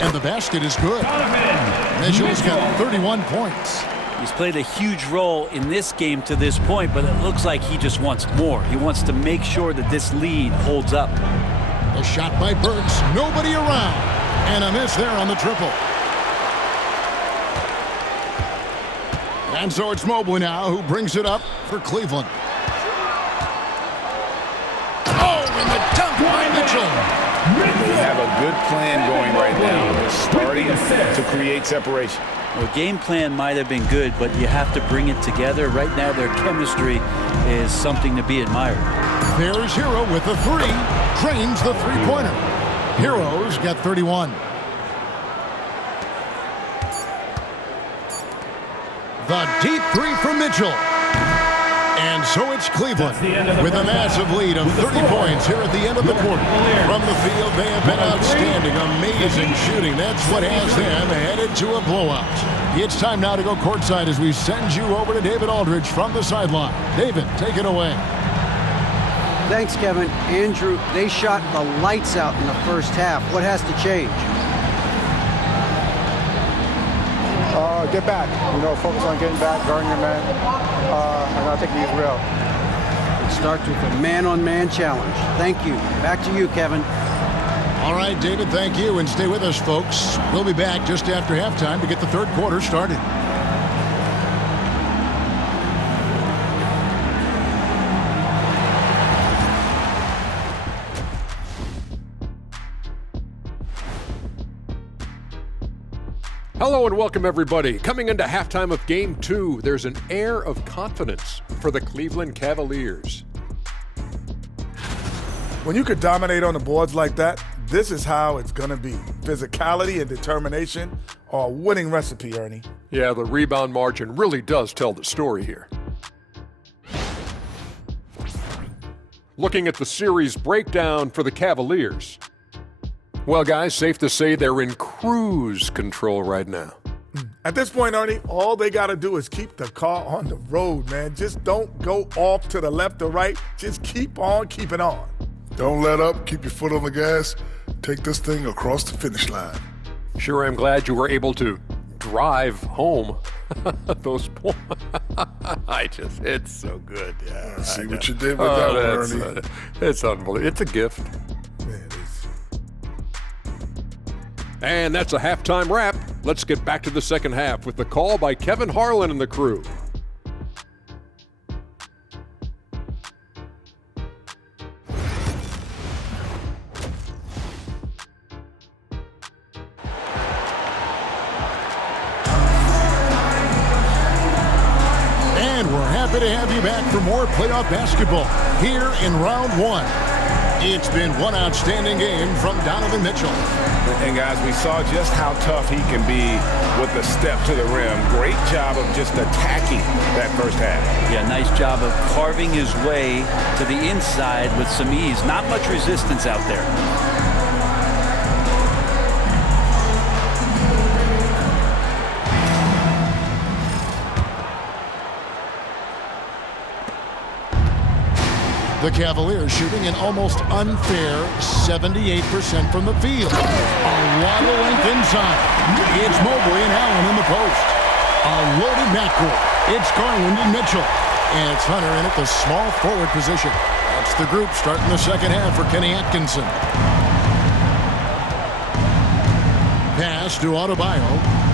And the basket is good. Mitchell's got 31 points. He's played a huge role in this game to this point, but it looks like he just wants more. He wants to make sure that this lead holds up. A shot by Burks. Nobody around. And a miss there on the triple. And so it's Mobley now who brings it up for Cleveland. Oh, and the dunk by Mitchell. They have a good plan going right now. They're starting to create separation. Well, game plan might have been good, but you have to bring it together. Right now, their chemistry is something to be admired. There's Hero with the 3. Drains the three-pointer. Hero's got 31. The deep 3 from Mitchell. And so it's Cleveland with a massive lead of 30 points here at the end of the quarter. From the field, they have been outstanding, amazing shooting. That's what has them headed to a blowout. It's time now to go courtside as we send you over to David Aldridge from the sideline. David, take it away. Thanks, Kevin. Andrew, they shot the lights out in the first half. What has to change? Get back. Focus on getting back, guarding your man, and not taking these real. It starts with a man-on-man challenge. Thank you. Back to you, Kevin. All right, David, thank you, and stay with us, folks. We'll be back just after halftime to get the third quarter started. Hello and welcome, everybody. Coming into halftime of Game 2, there's an air of confidence for the Cleveland Cavaliers. When you could dominate on the boards like that, this is how it's going to be. Physicality and determination are a winning recipe, Ernie. Yeah, the rebound margin really does tell the story here. Looking at the series breakdown for the Cavaliers. Well, guys, safe to say they're in cruise control right now. At this point, Ernie, all they got to do is keep the car on the road, man. Just don't go off to the left or right. Just keep on keeping on. Don't let up. Keep your foot on the gas. Take this thing across the finish line. Sure, I'm glad you were able to drive home those points. It's so good. Yeah, see what you did with that one, Ernie. It's unbelievable. It's a gift. Yeah, it is. And that's a halftime wrap. Let's get back to the second half with the call by Kevin Harlan and the crew. And we're happy to have you back for more playoff basketball here in round 1. It's been one outstanding game from Donovan Mitchell. And guys, we saw just how tough he can be with the step to the rim. Great job of just attacking that first half. Yeah, nice job of carving his way to the inside with some ease. Not much resistance out there. The Cavaliers shooting an almost unfair 78% from the field. A lot of length inside. It's Mobley and Allen in the post. A loaded backcourt. It's Garland and Mitchell. And it's Hunter in at the small forward position. That's the group starting the second half for Kenny Atkinson. Pass to Adebayo.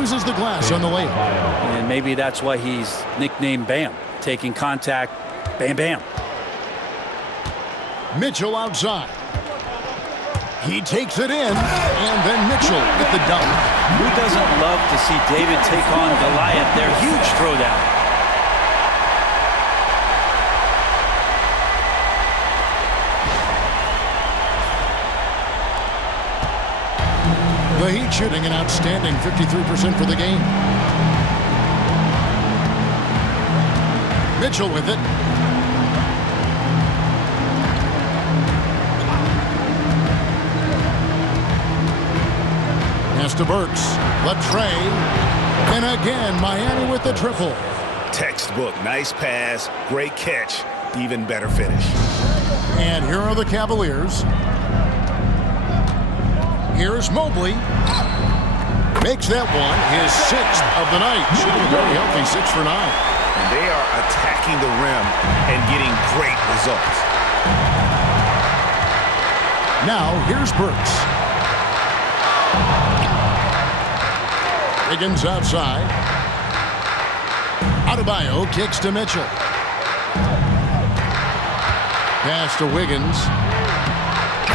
uses the glass on the layup. And maybe that's why he's nicknamed Bam. Taking contact, bam, bam. Mitchell outside. He takes it in, and then Mitchell with the dunk. Who doesn't love to see David take on Goliath? Their huge throwdown. The Heat shooting an outstanding 53% for the game. Mitchell with it. Pass to Burks. Latrey. And again, Miami with the triple. Textbook. Nice pass. Great catch. Even better finish. And here are the Cavaliers. Here's Mobley. Makes that one his 6th of the night. Shooting a very healthy 6 for 9. And they are attacking the rim and getting great results. Now, here's Burks. Wiggins outside. Adebayo kicks to Mitchell. Pass to Wiggins.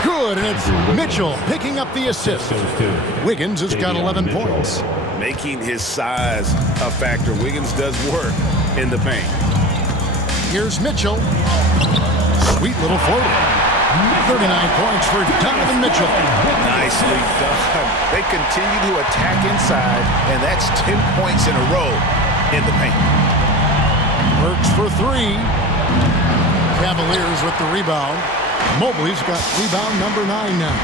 Good, and it's Mitchell picking up the assist. Wiggins has got 11 points. Making his size a factor. Wiggins does work in the paint. Here's Mitchell. Sweet little floater. 39 points for Donovan Mitchell. Nicely done. They continue to attack inside, and that's 10 points in a row in the paint. Burks for 3. Cavaliers with the rebound. Mobley's got rebound number 9 now.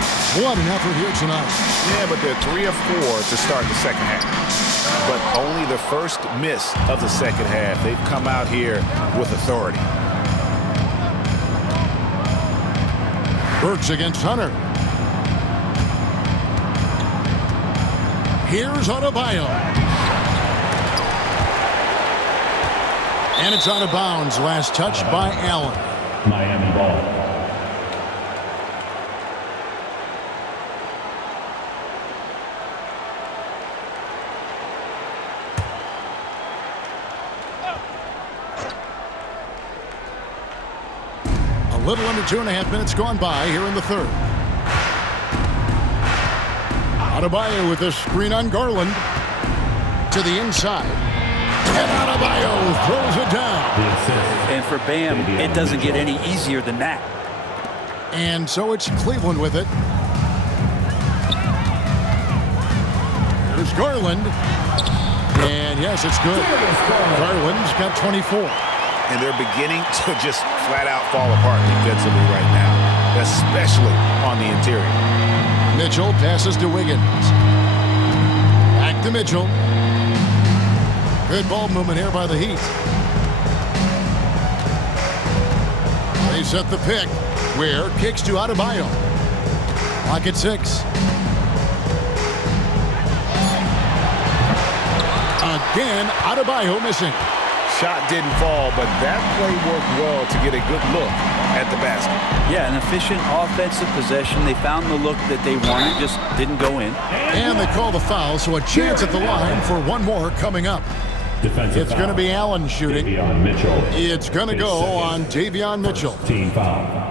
What an effort here tonight. Yeah, but they're 3 of 4 to start the second half. But only the first miss of the second half. They've come out here with authority. Burks against Hunter. Here's Adebayo. And it's out of bounds. Last touch by Allen. Miami ball. A little under 2.5 minutes gone by here in the third. Adebayo with a screen on Garland. To the inside. And Adebayo throws it down. And for Bam, it doesn't get any easier than that. And so it's Cleveland with it. There's Garland. And yes, it's good. Garland's got 24. And they're beginning to just flat out fall apart defensively right now, especially on the interior. Mitchell passes to Wiggins. Back to Mitchell. Good ball movement here by the Heat. They set the pick. Ware kicks to Adebayo. Clock at 6. Again, Adebayo missing. Shot didn't fall, but that play worked well to get a good look at the basket. Yeah, an efficient offensive possession. They found the look that they wanted, just didn't go in. And they call the foul, so a chance at the line for one more coming up. It's going to be Allen shooting. Mitchell. It's going to go on Davion Mitchell. Team foul.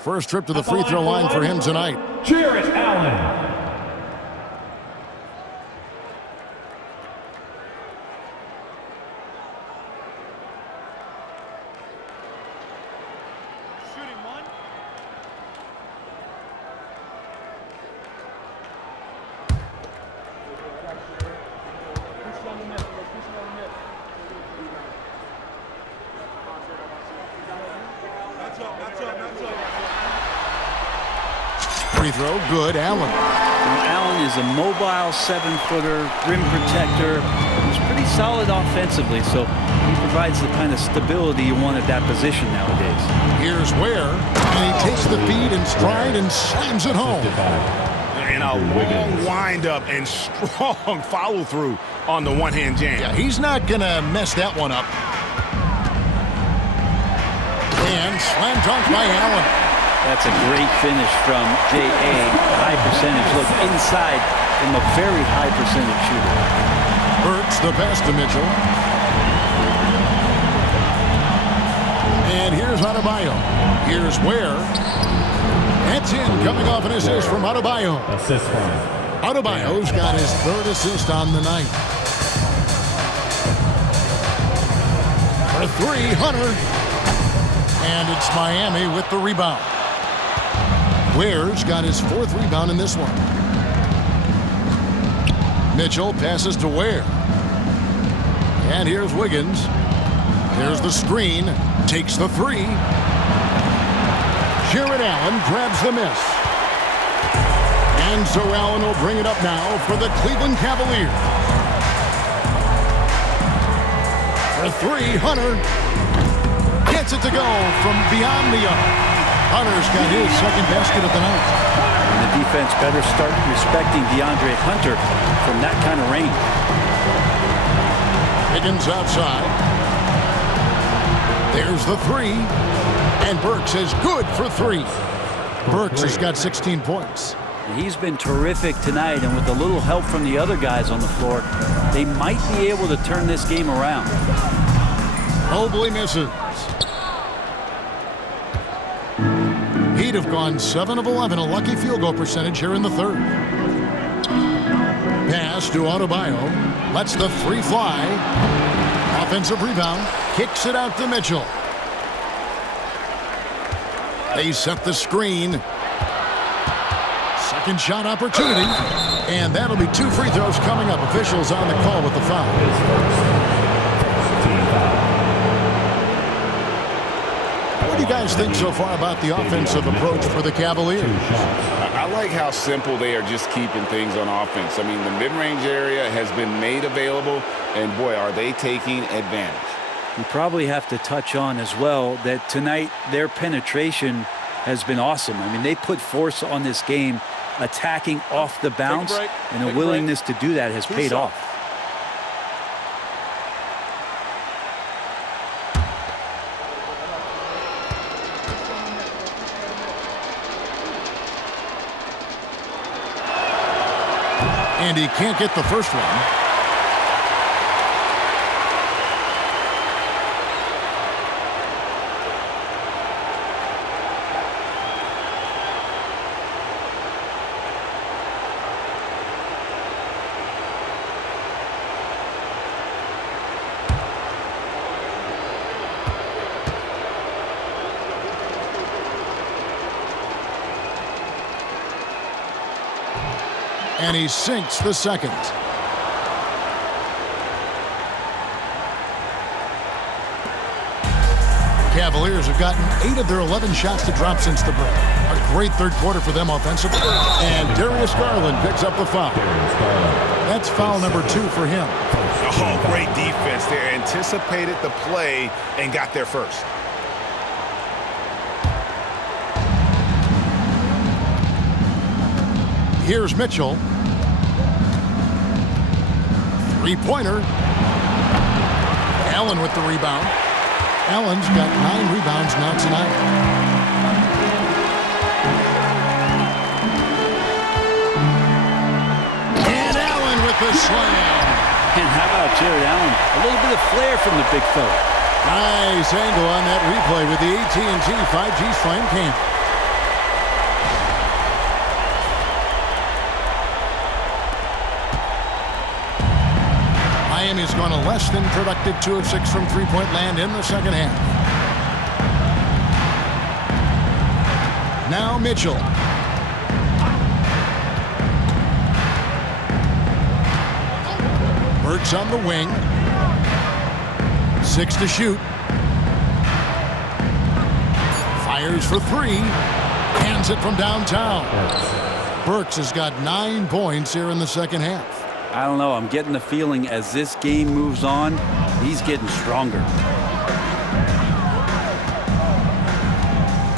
First trip to the free throw line for him tonight. Jarrett Allen. Free throw, good, Allen. Allen is a mobile 7-footer, rim protector, who's pretty solid offensively, so he provides the kind of stability you want at that position nowadays. Here's Ware, and he takes the feed in stride and slams it home. and a long windup and strong follow-through on the one-hand jam. Yeah, he's not going to mess that one up. And slam dunk by Allen. That's a great finish from J.A. High percentage look inside from a very high percentage shooter. Burks the pass to Mitchell. And here's Adebayo. Here's Ware. That's in, coming off an assist from Adebayo. Assist one. Adebayo's got his third assist on the night. For three, Hunter. And it's Miami with the rebound. Ware's got his fourth rebound in this one. Mitchell passes to Ware. And here's Wiggins. There's the screen. Takes the three. Jared Allen grabs the miss. And so Allen will bring it up now for the Cleveland Cavaliers. For three, Hunter. Gets it to go from beyond the arc. Hunter's got his second basket of the night. And the defense better start respecting DeAndre Hunter from that kind of range. Higgins outside. There's the three. And Burks is good for three. Burks has got 16 points. He's been terrific tonight, and with a little help from the other guys on the floor, they might be able to turn this game around. Mobley misses. He'd have gone 7 of 11, a lucky field goal percentage here in the third. Pass to Adebayo. Lets the three fly. Offensive rebound. Kicks it out to Mitchell. They set the screen. Second shot opportunity. And that'll be 2 free throws coming up. Officials on the call with the foul. What do you guys think so far about the offensive approach for the Cavaliers? I like how simple they are just keeping things on offense. I mean, the mid-range area has been made available, and boy, are they taking advantage. You probably have to touch on as well that tonight their penetration has been awesome. I mean, they put force on this game, attacking off the bounce, and the willingness to do that has paid off. And he can't get the first one. And he sinks the second. Cavaliers have gotten 8 of their 11 shots to drop since the break. A great third quarter for them offensively. And Darius Garland picks up the foul. That's foul number 2 for him. Oh, great defense there. Anticipated the play and got there first. Here's Mitchell. Three-pointer. Allen with the rebound. Allen's got 9 rebounds now tonight. And Allen with the slam. And how about Jared Allen? A little bit of flair from the big fella. Nice angle on that replay with the AT&T 5G Slam Cam. Miami's gone a less than productive 2 of 6 from three-point land in the second half. Now Mitchell. Burks on the wing. 6 to shoot. Fires for 3. Hands it from downtown. Burks has got 9 points here in the second half. I don't know. I'm getting the feeling as this game moves on, he's getting stronger.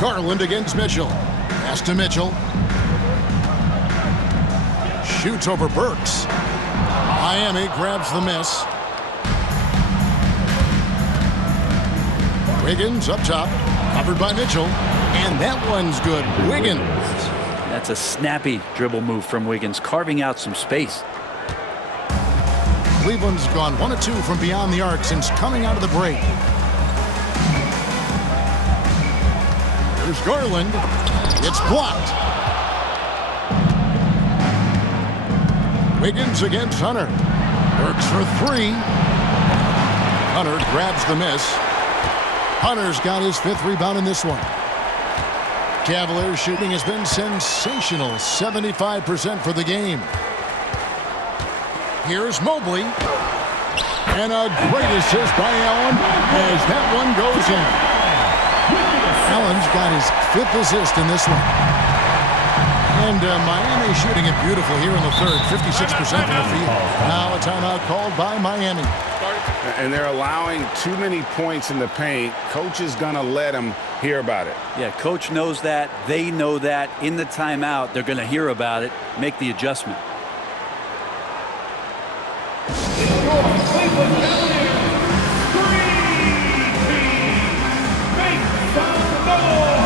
Garland against Mitchell. Pass to Mitchell. shoots over Burks. Miami grabs the miss. Wiggins up top, covered by Mitchell, and that one's good. Wiggins. That's a snappy dribble move from Wiggins, carving out some space. Cleveland's gone 1 of 2 from beyond the arc since coming out of the break. There's Garland. It's blocked. Wiggins against Hunter. Works for 3. Hunter grabs the miss. Hunter's got his 5th rebound in this one. Cavaliers shooting has been sensational. 75% for the game. Here's Mobley. And a great assist by Allen as that one goes in. Allen's got his 5th assist in this one. And Miami shooting it beautiful here in the 3rd. 56% from the field. Now a timeout called by Miami. And they're allowing too many points in the paint. Coach is going to let them hear about it. Yeah, coach knows that. They know that. In the timeout, they're going to hear about it, make the adjustment. Cleveland Cavaliers, 3-team, make some noise!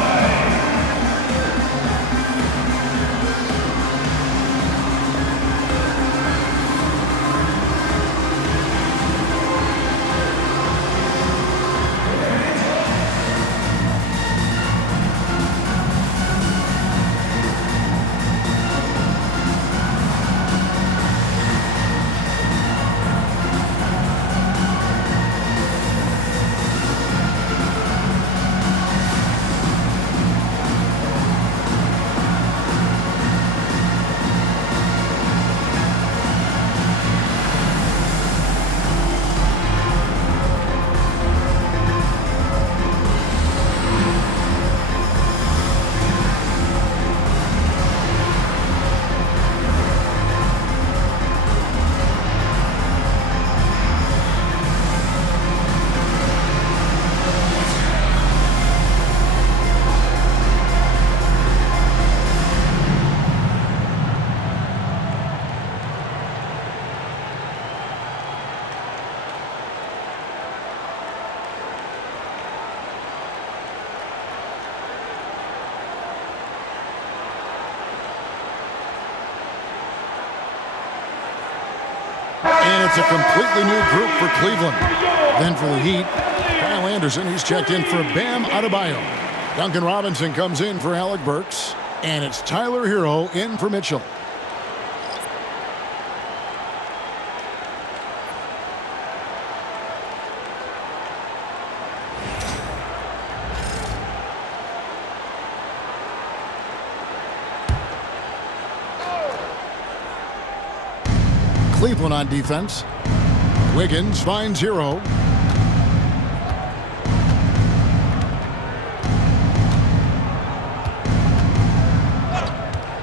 And it's a completely new group for Cleveland. Then for the Heat, Kyle Anderson, he's checked in for Bam Adebayo. Duncan Robinson comes in for Alec Burks. And it's Tyler Hero in for Mitchell. Cleveland on defense. Wiggins finds Hero.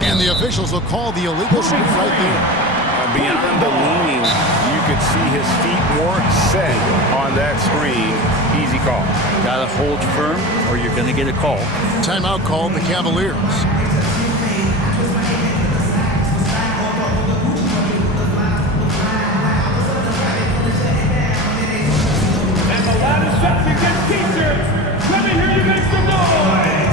And the officials will call the illegal screen right there. Beyond the leaning, you could see his feet weren't set on that screen. Easy call. Got to hold firm or you're going to get a call. Timeout called the Cavaliers. Let me hear you make some noise!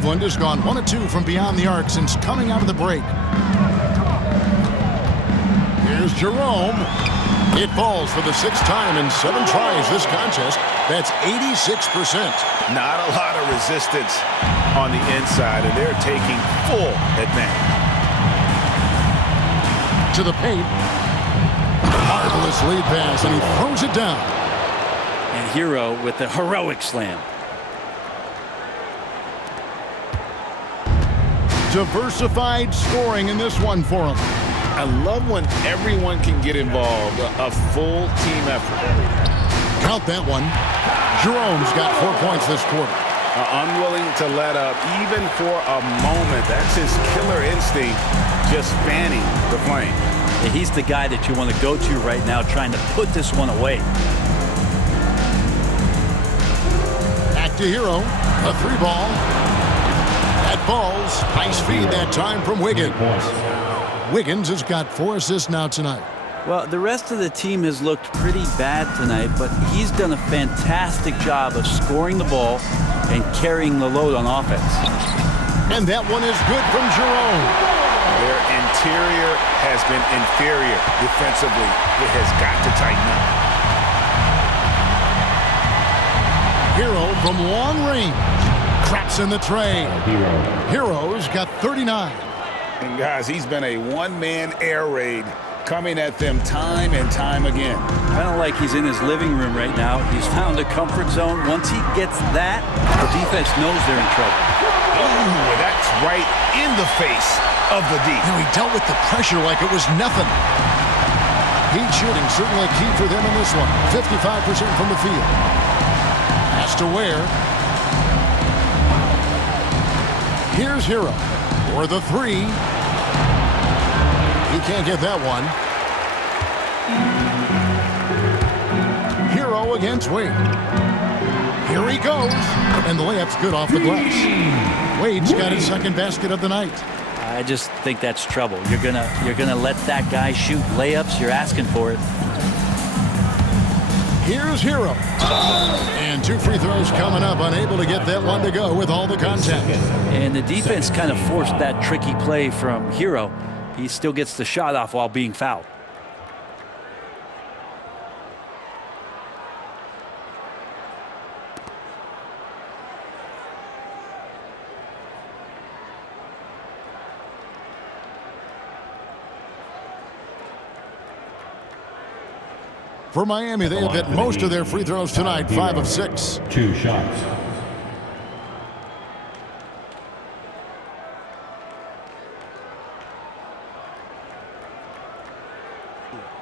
Cleveland has gone 1 of 2 from beyond the arc since coming out of the break. Here's Jerome. It falls for the 6th time in 7 tries this contest. That's 86%. Not a lot of resistance on the inside, and they're taking full advantage. To the paint. Marvelous lead pass, and he throws it down. And Hero with the heroic slam. Diversified scoring in this one for him. I love when everyone can get involved, a full team effort. Count that one. Jerome's got 4 points this quarter. Unwilling to let up even for a moment. That's his killer instinct, just fanning the flame. Yeah, he's the guy that you want to go to right now, trying to put this one away. Back to Hero. A 3-ball. That falls. Nice feed that time from Wiggins. Wiggins has got 4 assists now tonight. Well, the rest of the team has looked pretty bad tonight, but he's done a fantastic job of scoring the ball and carrying the load on offense. And that one is good from Jerome. Their interior has been inferior defensively. It has got to tighten up. Hero from long range. Traps in the tray. Hero's got 39. And guys, he's been a one-man air raid coming at them time and time again. I don't like he's in his living room right now. He's found a comfort zone. Once he gets that, the defense knows they're in trouble. Ooh, that's right in the face of the D. He dealt with the pressure like it was nothing. Heat shooting certainly key for them in this one. 55% from the field. Has to wear. Here's Hero for the 3. He can't get that one. Hero against Wade. Here he goes. And the layup's good off the glass. Wade's got his 2nd basket of the night. I just think that's trouble. You're gonna let that guy shoot layups. You're asking for it. Here's Hero. And 2 free throws coming up. Unable to get that one to go with all the contact. And the defense kind of forced that tricky play from Hero. He still gets the shot off while being fouled. For Miami, they have hit most of their free throws tonight, 5 of 6. 2 shots.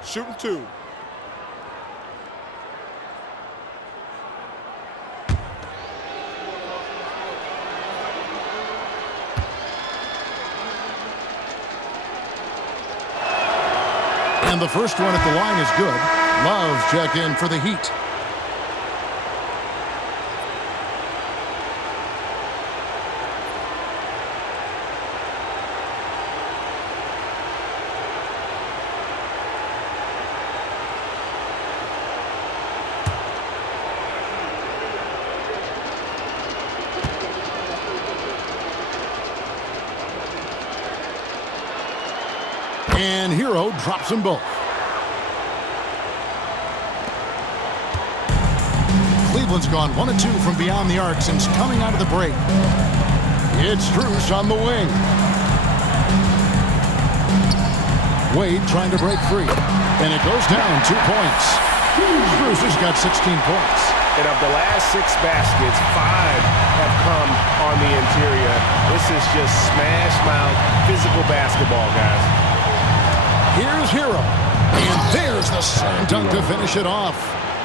Shooting 2. And the first one at the line is good. Love checked in for the Heat. And Hero drops them both. Cleveland's gone 1 of 2 from beyond the arc since coming out of the break. It's Strus on the wing. Wade trying to break free. And it goes down 2 points. Strus has got 16 points. And of the last 6 baskets, 5 have come on the interior. This is just smash mouth physical basketball, guys. Here's Hero. And there's the slam dunk to finish it off.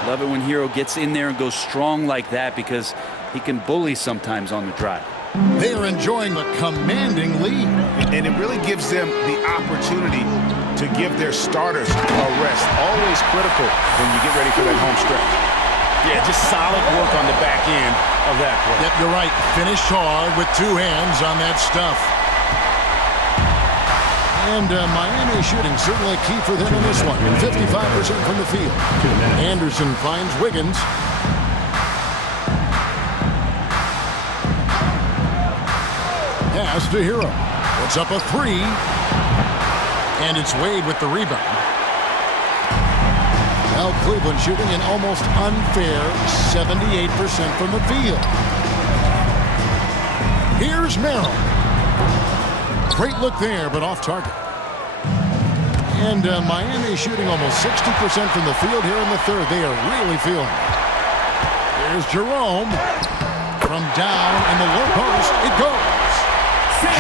Love it when Hero gets in there and goes strong like that because he can bully sometimes on the drive. They are enjoying a commanding lead. And it really gives them the opportunity to give their starters a rest. Always critical when you get ready for that home stretch. Yeah, just solid work on the back end of that play. Yep, you're right. Finished hard with 2 hands on that stuff. And Miami shooting certainly key for them in this one. 55% from the field. Anderson finds Wiggins. Pass to Hero. Puts up a three. And it's Wade with the rebound. Well, Cleveland shooting an almost unfair 78% from the field. Here's Merrill. Great look there, but off target. And Miami shooting almost 60% from the field here in the third. They are really feeling it. Here's Jerome. From down in the low post, it goes.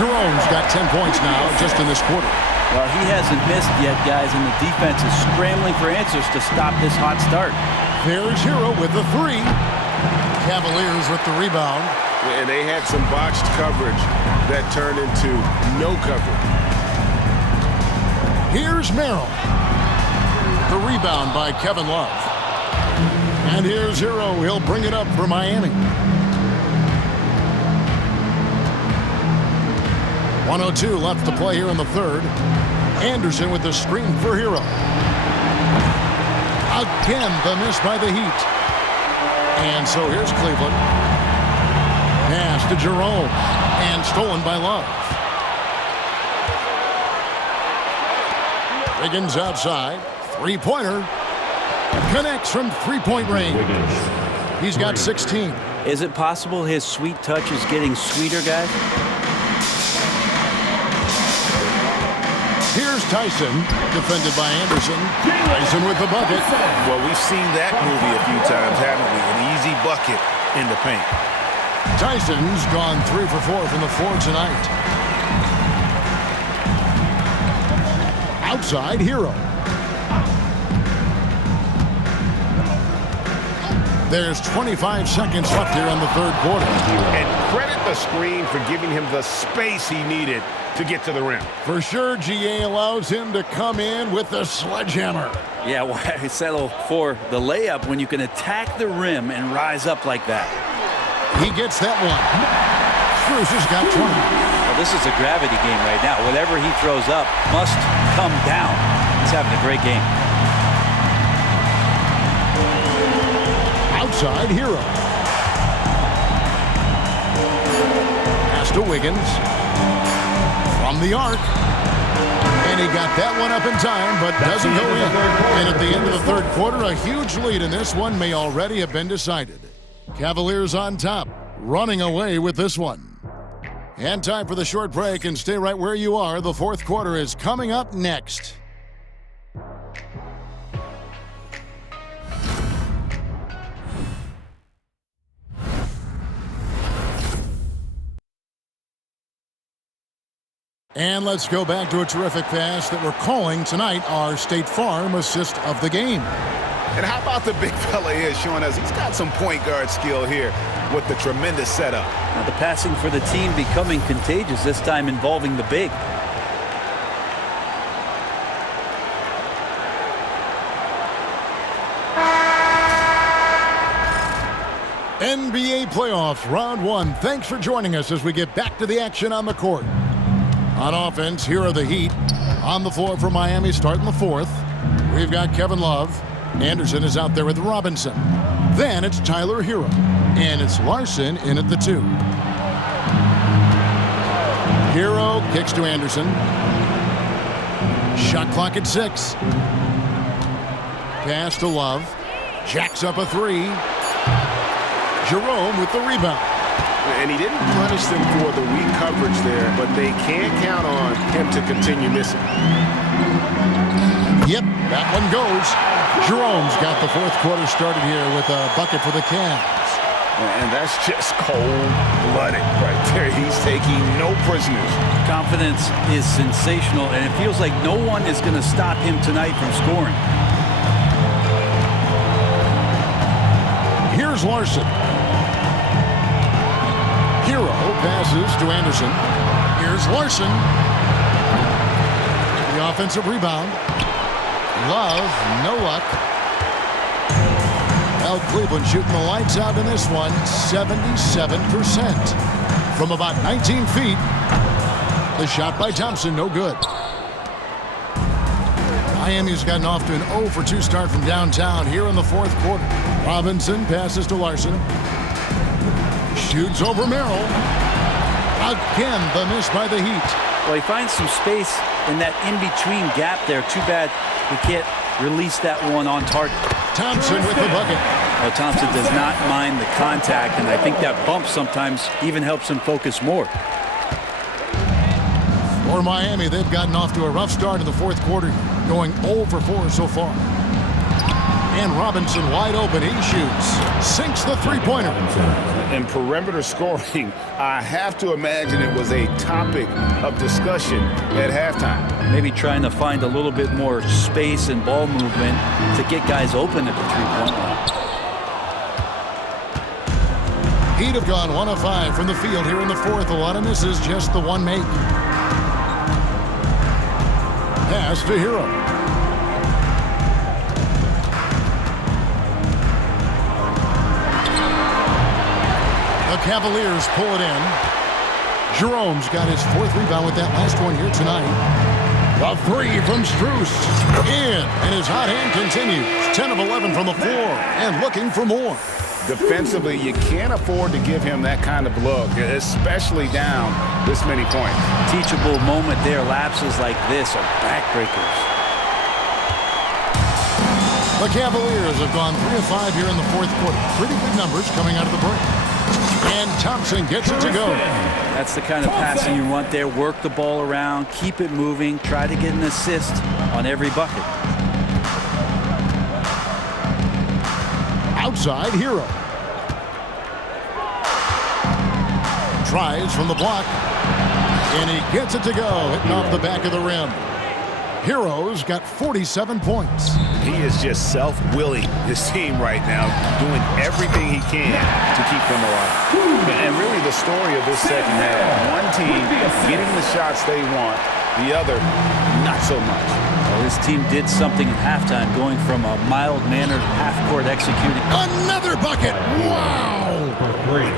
Jerome's got 10 points now just in this quarter. Well, he hasn't missed yet, guys, and the defense is scrambling for answers to stop this hot start. There's Hero with the three. Cavaliers with the rebound. And they had some botched coverage that turned into no coverage. Here's Merrill. The rebound by Kevin Love. And here's Hero. He'll bring it up for Miami. 1:02 left to play here in the third. Anderson with the screen for Hero. Again, the miss by the Heat. And so here's Cleveland. Pass to Jerome. And stolen by Love. Wiggins outside. Three-pointer. Connects from three-point range. He's got 16. Is it possible his sweet touch is getting sweeter, guys? Here's Tyson, defended by Anderson. Tyson with the bucket. Well, we've seen that movie a few times, haven't we? An easy bucket in the paint. Tyson's gone 3 for 4 from the floor tonight. Outside, Hero. There's 25 seconds left here in the third quarter. And credit the screen for giving him the space he needed to get to the rim. For sure, GA allows him to come in with the sledgehammer. Yeah, why settle for the layup when you can attack the rim and rise up like that? He gets that one. Cruz has got 20. Well, this is a gravity game right now. Whatever he throws up must come down. He's having a great game. Outside, Hero. Pass to Wiggins. From the arc. And he got that one up in time, but doesn't go in. And at the end of the third quarter, a huge lead in this one may already have been decided. Cavaliers on top, running away with this one. And time for the short break, and stay right where you are. The fourth quarter is coming up next. And let's go back to a terrific pass that we're calling tonight our State Farm assist of the game. And how about the big fella here showing us he's got some point guard skill here with the tremendous setup. Now the passing for the team becoming contagious, this time involving the big. NBA playoffs, round one. Thanks for joining us as we get back to the action on the court. On offense, here are the Heat. On the floor for Miami, starting the fourth. We've got Kevin Love. Anderson is out there with Robinson. Then it's Tyler Hero. And it's Larson in at the 2. Hero kicks to Anderson. Shot clock at 6. Pass to Love. Jacks up a 3. Jerome with the rebound. And he didn't punish them for the weak coverage there, but they can't count on him to continue missing. Yep, that one goes. Jerome's got the fourth quarter started here with a bucket for the Cavs. And that's just cold-blooded right there. He's taking no prisoners. Confidence is sensational, and it feels like no one is going to stop him tonight from scoring. Here's Larson. Hero passes to Anderson. Here's Larson. The offensive rebound. Love, no luck. Well, Cleveland shooting the lights out in this one, 77%. From about 19 feet. The shot by Thompson, no good. Miami's gotten off to an 0 for 2 start from downtown here in the fourth quarter. Robinson passes to Larson. Shoots over Merrill. Again, the miss by the Heat. Well, he finds some space in that in-between gap there. Too bad he can't release that one on target. Thompson with the bucket. Well, Thompson does not mind the contact, and I think that bump sometimes even helps him focus more. For Miami, they've gotten off to a rough start in the fourth quarter, going 0 for 4 so far. And Robinson wide open. He shoots. Sinks the three-pointer. In perimeter scoring, I have to imagine it was a topic of discussion at halftime. Maybe trying to find a little bit more space and ball movement to get guys open at the three-point line. Heat have gone 1 of 5 from the field here in the fourth. A lot of misses, just the one make. Pass to Hero. The Cavaliers pull it in. Jerome's got his fourth rebound with that last one here tonight. The three from Strus. In, and his hot hand continues. 10 of 11 from the floor, and looking for more. Defensively, you can't afford to give him that kind of look, especially down this many points. Teachable moment there. Lapses like this are backbreakers. The Cavaliers have gone 3 of 5 here in the fourth quarter. Pretty good numbers coming out of the break. And Thompson gets it to go. That's the kind of passing you want there. Work the ball around, keep it moving, try to get an assist on every bucket. Outside, Hero. Tries from the block. And he gets it to go, hitting off the back of the rim. Hero's got 47 points. He is just self-willing his team right now, doing everything he can to keep them alive. And really the story of this second half, one team getting the shots they want, the other not so much. Well, this team did something at halftime, going from a mild-mannered half-court executing. Another bucket! Wow!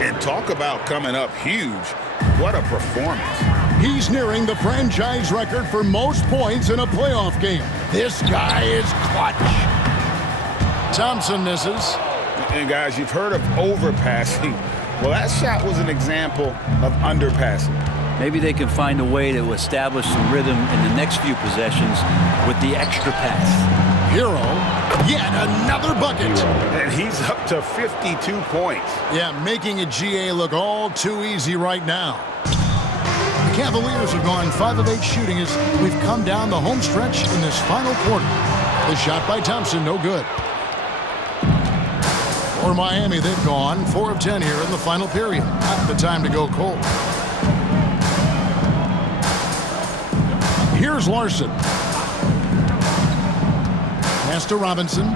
And talk about coming up huge. What a performance. He's nearing the franchise record for most points in a playoff game. This guy is clutch. Thompson misses. And guys, you've heard of overpassing. Well, that shot was an example of underpassing. Maybe they can find a way to establish some rhythm in the next few possessions with the extra pass. Hero, yet another bucket. And he's up to 52 points. Yeah, making a GA look all too easy right now. The Cavaliers have gone 5 of 8 shooting as we've come down the home stretch in this final quarter. The shot by Thompson, no good. For Miami, they've gone 4 of 10 here in the final period. Not the time to go cold. Here's Larson. Pass to Robinson.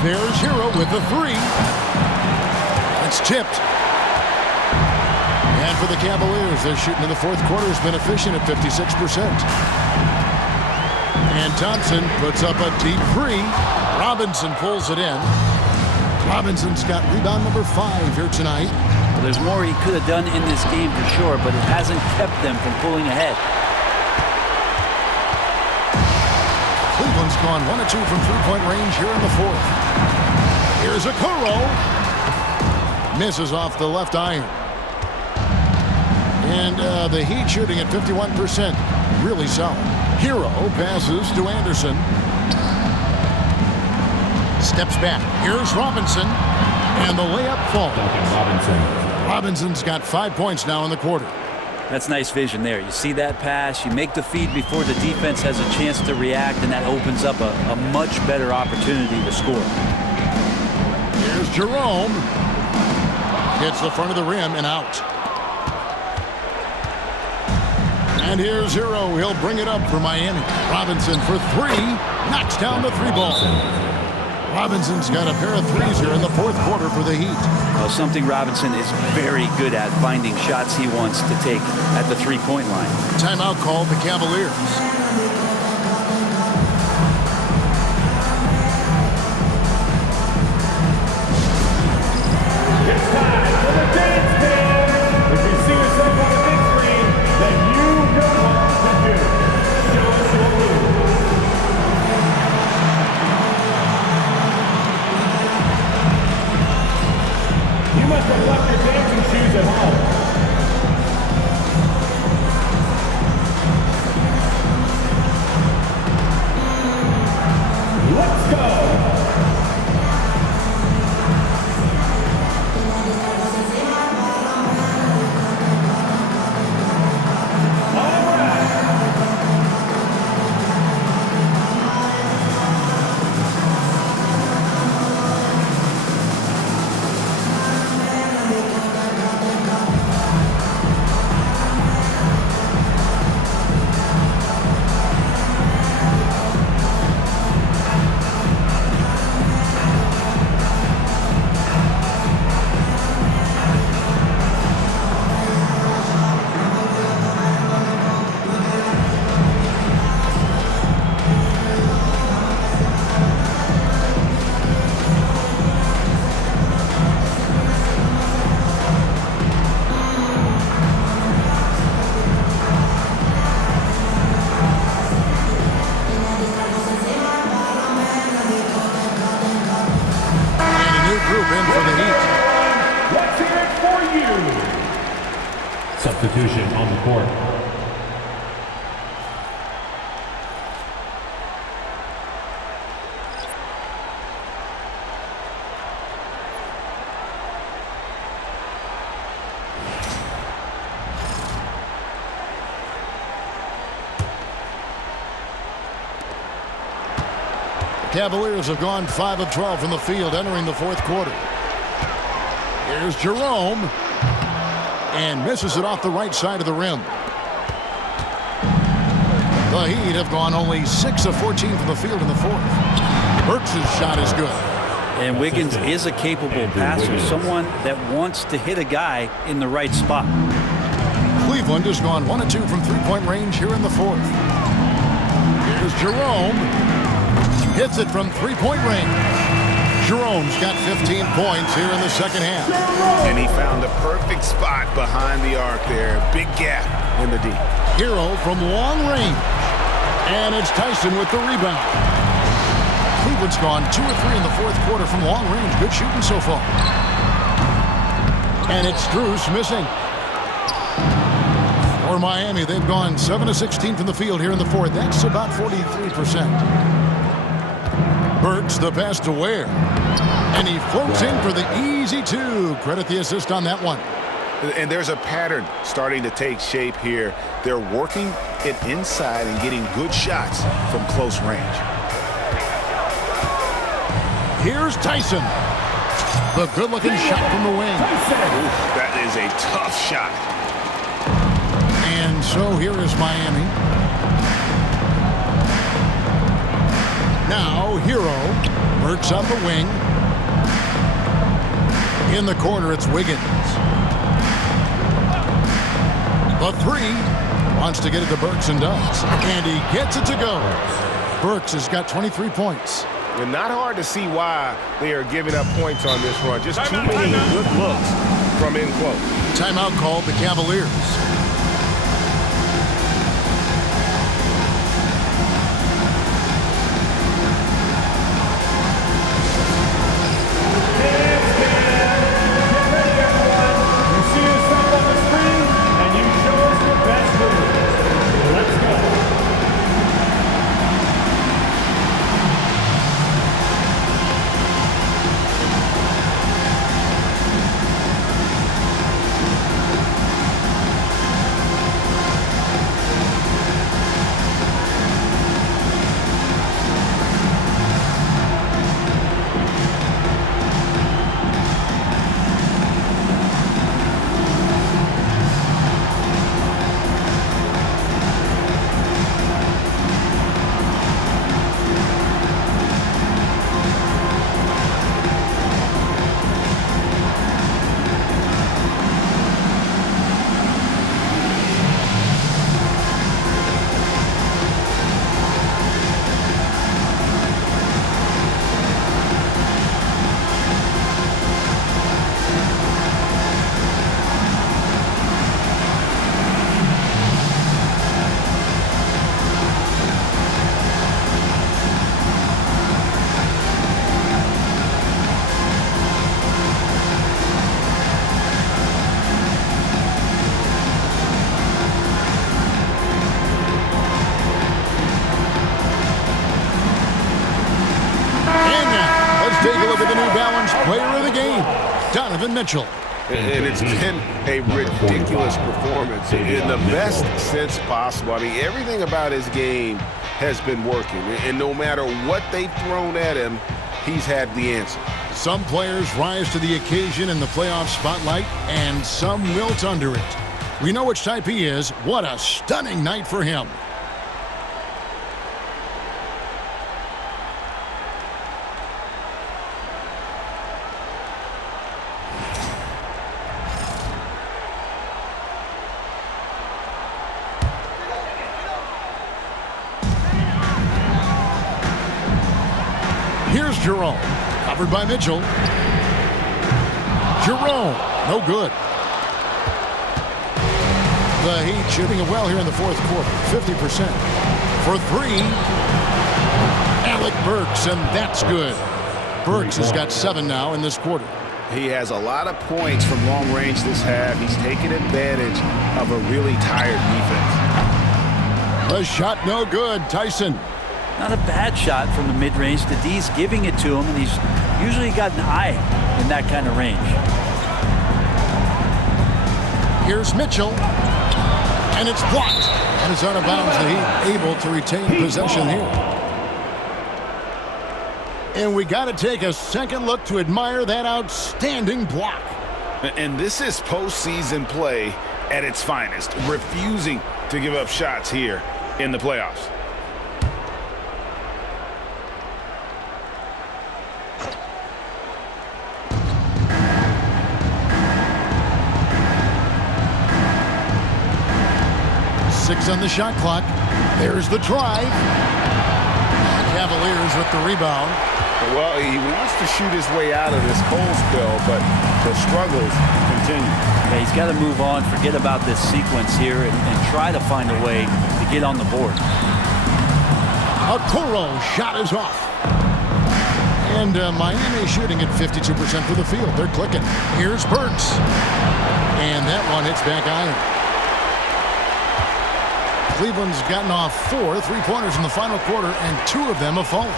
There's Hero with the three. It's tipped. And for the Cavaliers, their shooting in the fourth quarter has been efficient at 56%. And Thompson puts up a deep three. Robinson pulls it in. Robinson's got rebound number 5 here tonight. Well, there's more he could have done in this game for sure, but it hasn't kept them from pulling ahead. Cleveland's gone 1 of 2 from three-point range here in the fourth. Here's Okoro. Misses off the left iron. And the Heat shooting at 51%. Really solid. Hero passes to Anderson. Steps back. Here's Robinson. And the layup falls. Robinson's got 5 points now in the quarter. That's nice vision there. You see that pass, you make the feed before the defense has a chance to react, and that opens up a much better opportunity to score. Here's Jerome. Hits the front of the rim and out. And here's Hero. He'll bring it up for Miami. Robinson for 3. Knocks down the 3-ball. Robinson's got a pair of threes here in the fourth quarter for the Heat. Well, something Robinson is very good at, finding shots he wants to take at the three-point line. Timeout called the Cavaliers. It's time for the dance band. If you see yourself on the big screen, then you know what to do. Show us your move. Substitution on the court. Cavaliers have gone 5 of 12 from the field entering the fourth quarter. Here's Jerome. And misses it off the right side of the rim. The Heat have gone only 6 of 14 from the field in the fourth. Burks' shot is good. And Wiggins is a capable passer, someone that wants to hit a guy in the right spot. Cleveland has gone 1 of 2 from three-point range here in the fourth. Here's Jerome. Hits it from three-point range. Jerome's got 15 points here in the second half. And he found the perfect spot behind the arc there. Big gap in the D. Hero from long range. And it's Tyson with the rebound. Cleveland's gone 2 of 3 in the fourth quarter from long range. Good shooting so far. And it's Strus missing. For Miami, they've gone 7 of 16 from the field here in the fourth. That's about 43%. Burks the pass to Ware. And he floats in for the easy 2. Credit the assist on that one. And there's a pattern starting to take shape here. They're working it inside and getting good shots from close range. Here's Tyson. The good-looking shot from the wing. Ooh, that is a tough shot. And so here is Miami. Now, Hero. Burks on the wing. In the corner, it's Wiggins. The 3. Wants to get it to Burks and does. And he gets it to go. Burks has got 23 points. And not hard to see why they are giving up points on this run. Just too many good looks from in close. Timeout called the Cavaliers. Evan Mitchell. And it's been a ridiculous performance in the best sense possible. I mean, everything about his game has been working. And no matter what they've thrown at him, he's had the answer. Some players rise to the occasion in the playoff spotlight, and some wilt under it. We know which type he is. What a stunning night for him. Here's Jerome. Covered by Mitchell. Jerome. No good. The Heat shooting it well here in the fourth quarter. 50%. For 3. Alec Burks, and that's good. Burks has got 7 now in this quarter. He has a lot of points from long range this half. He's taken advantage of a really tired defense. The shot no good. Tyson. Not a bad shot from the mid-range. The D's giving it to him, and he's usually got an eye in that kind of range. Here's Mitchell. And it's blocked. And it's out of bounds. The Heat able to retain possession here. And we got to take a second look to admire that outstanding block. And this is postseason play at its finest, refusing to give up shots here in the playoffs. Six on the shot clock. There's the drive. Cavaliers with the rebound. Well, he wants to shoot his way out of this cold spell, but the struggles continue. Yeah, he's got to move on, forget about this sequence here, and try to find a way to get on the board. Okoro shot is off. And Miami shooting at 52% for the field. They're clicking. Here's Burks. And that one hits back iron. Cleveland's gotten off 4 3-pointers in the final quarter, and 2 of them have fallen.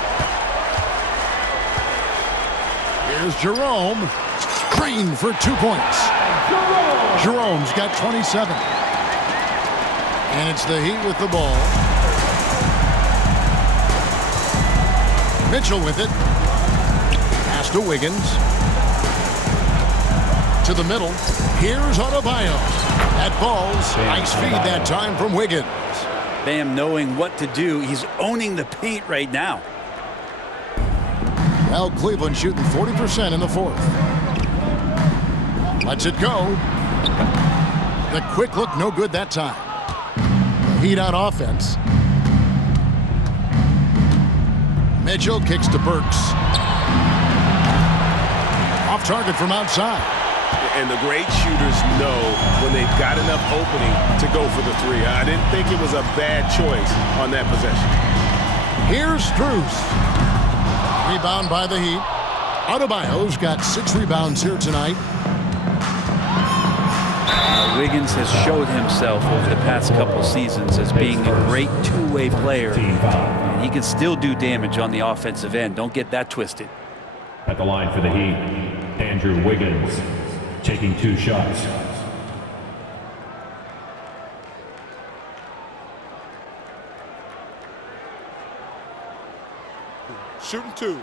Here's Jerome. Green for 2 points. Jerome's got 27. And it's the Heat with the ball. Mitchell with it. Pass to Wiggins. To the middle. Here's Adebayo. That ball's nice feed that time from Wiggins. Bam knowing what to do. He's owning the paint right now. Well, Cleveland shooting 40% in the fourth. Lets it go. The quick look, no good that time. The Heat on offense. Mitchell kicks to Burks. Off target from outside. And the great shooters know when they've got enough opening to go for the three. I didn't think it was a bad choice on that possession. Here's Strus. Rebound by the Heat. Adebayo's got 6 rebounds here tonight. Wiggins has showed himself over the past couple seasons as being a great two-way player. And he can still do damage on the offensive end. Don't get that twisted. At the line for the Heat, Andrew Wiggins, taking 2 shots. Shooting 2.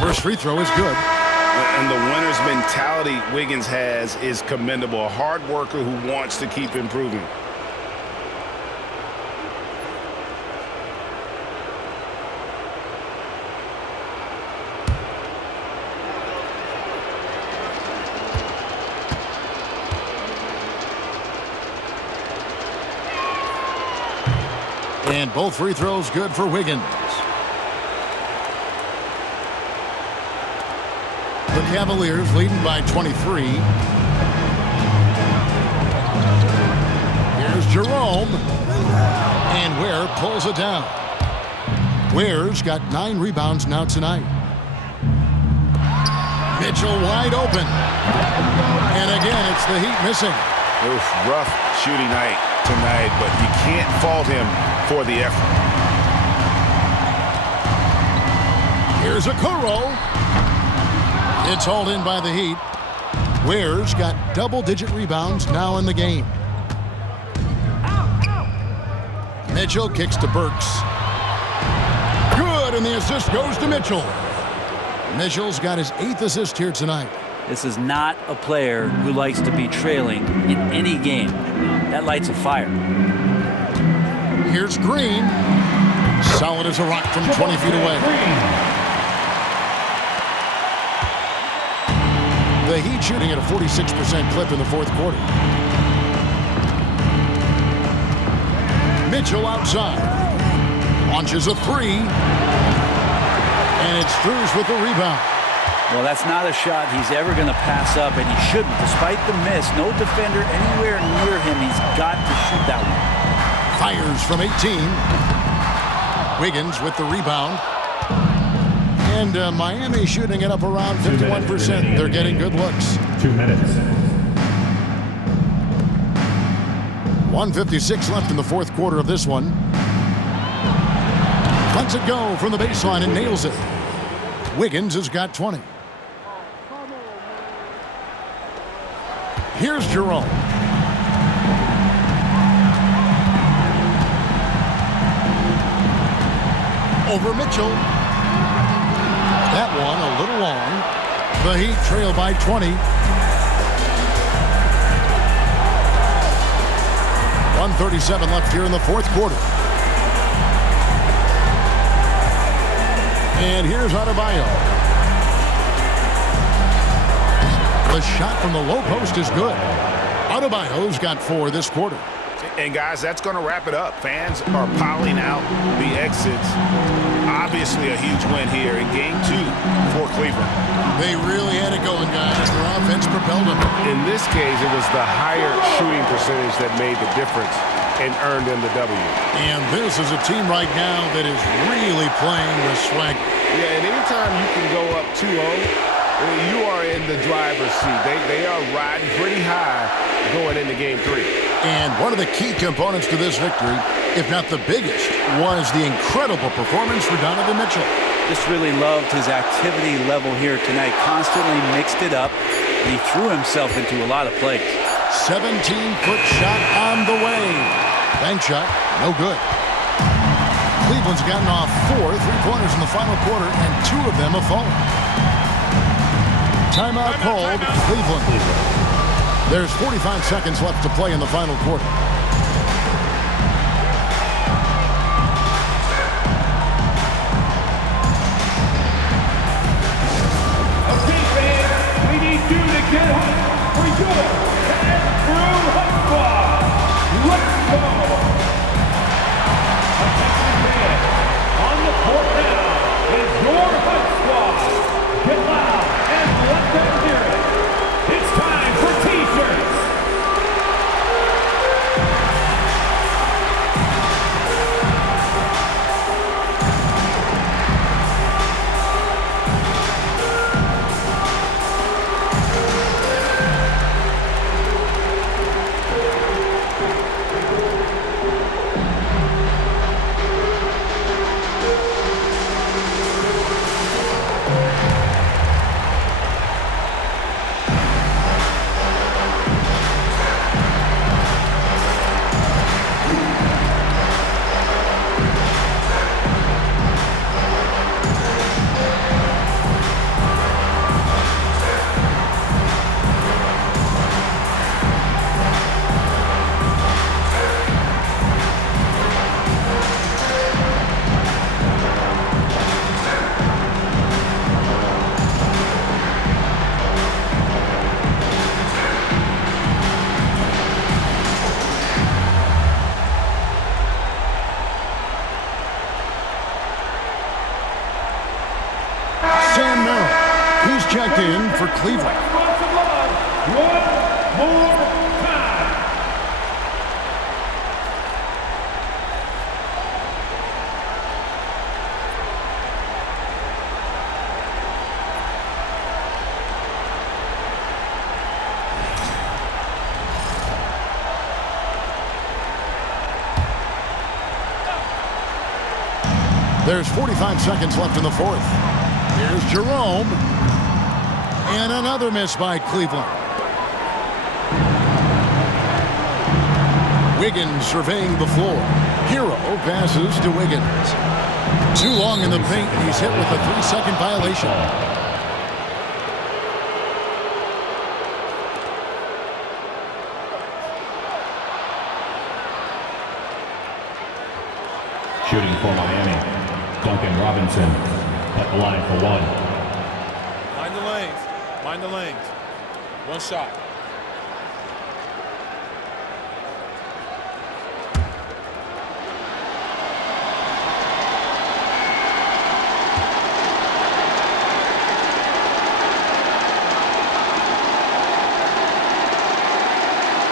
First free throw is good. And the winner's mentality Wiggins has is commendable. A hard worker who wants to keep improving. And both free throws good for Wiggins. The Cavaliers leading by 23. Here's Jerome. And Ware pulls it down. Ware's got 9 rebounds now tonight. Mitchell wide open. And again, it's the Heat missing. Oof, rough shooting night tonight, but you can't fault him for the effort. Here's Okoro. It's hauled in by the Heat. Ware's got double-digit rebounds now in the game. Mitchell kicks to Burks. Good, and the assist goes to Mitchell. Mitchell's got his 8th assist here tonight. This is not a player who likes to be trailing in any game. That lights a fire. Here's Green. Solid as a rock from 20 feet away. The Heat shooting at a 46% clip in the fourth quarter. Mitchell outside. Launches a 3. And it's Strus with the rebound. Well, that's not a shot he's ever going to pass up, and he shouldn't. Despite the miss, no defender anywhere near him. He's got to shoot that one. Fires from 18. Wiggins with the rebound. And Miami shooting it up around 51%. They're getting good looks. 2 minutes. 1:56 left in the fourth quarter of this one. Lets it go from the baseline and nails it. Wiggins has got 20. Here's Jerome. Over Mitchell. That one a little long. The Heat trail by 20. 1:37 left here in the fourth quarter. And here's Adebayo. The shot from the low post is good. Adebayo's got 4 this quarter. And guys, that's going to wrap it up. Fans are piling out the exits. Obviously a huge win here in game 2 for Cleveland. They really had it going, guys. Their offense propelled them. In this case, it was the higher shooting percentage that made the difference and earned them the W. And this is a team right now that is really playing with swag. Yeah, and anytime you can go up 2-0, you are in the driver's seat. They are riding pretty high going into game 3. And one of the key components to this victory, if not the biggest, was the incredible performance for Donovan Mitchell. Just really loved his activity level here tonight. Constantly mixed it up. He threw himself into a lot of plays. 17-foot shot on the way. Bank shot, no good. Cleveland's gotten off 4 3-pointers in the final quarter, and 2 of them have fallen. Timeout called, Cleveland. There's 45 seconds left to play in the final quarter. Okay, fans, we need you to get up for your Andrew Hut Squad. Let's go. Attention fans, on the court now is your Hut Squad. Get loud and let them hear it. It's time for T-shirts. checked in for Cleveland. One more time. There's 45 seconds left in the fourth. Here's Jerome. And another miss by Cleveland. Wiggins surveying the floor. Hero passes to Wiggins. Too long in the paint. He's hit with a 3-second violation. Shooting for Miami, Duncan Robinson at the line for one. Mind the lanes. Mind the lanes. One shot.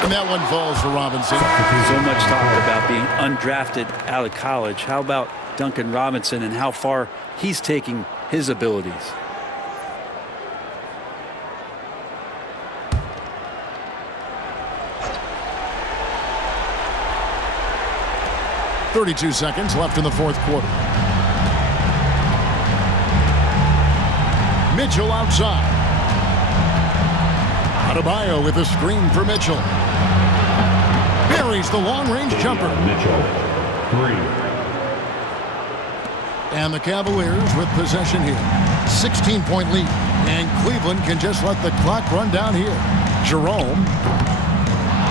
And that one falls for Robinson. So much talk about being undrafted out of college. How about Duncan Robinson and how far he's taking his abilities? .32 seconds left in the fourth quarter. Mitchell outside. Adebayo with a screen for Mitchell. Buries the long-range jumper. Mitchell, 3. And the Cavaliers with possession here. 16-point lead. And Cleveland can just let the clock run down here. Jerome.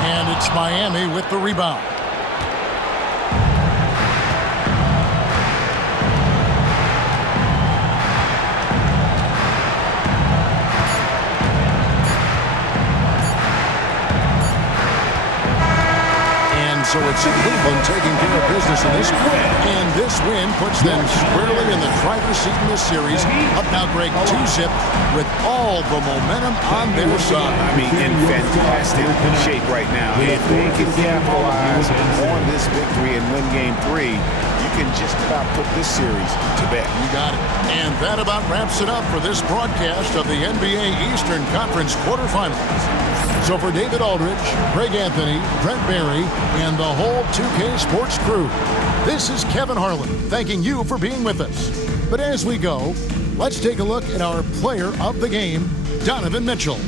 And it's Miami with the rebound. So it's Cleveland taking care of business in this one. And this win puts them squarely in the driver's seat in this series. Up now, Greg, 2-zip with all the momentum on their side. I mean, in fantastic shape right now. If they can capitalize on this victory and win game 3, you can just about put this series to bed. You got it. And that about wraps it up for this broadcast of the NBA Eastern Conference quarterfinals. So for David Aldridge, Greg Anthony, Brent Barry, and the whole 2K Sports crew, this is Kevin Harlan thanking you for being with us. But as we go, let's take a look at our player of the game, Donovan Mitchell.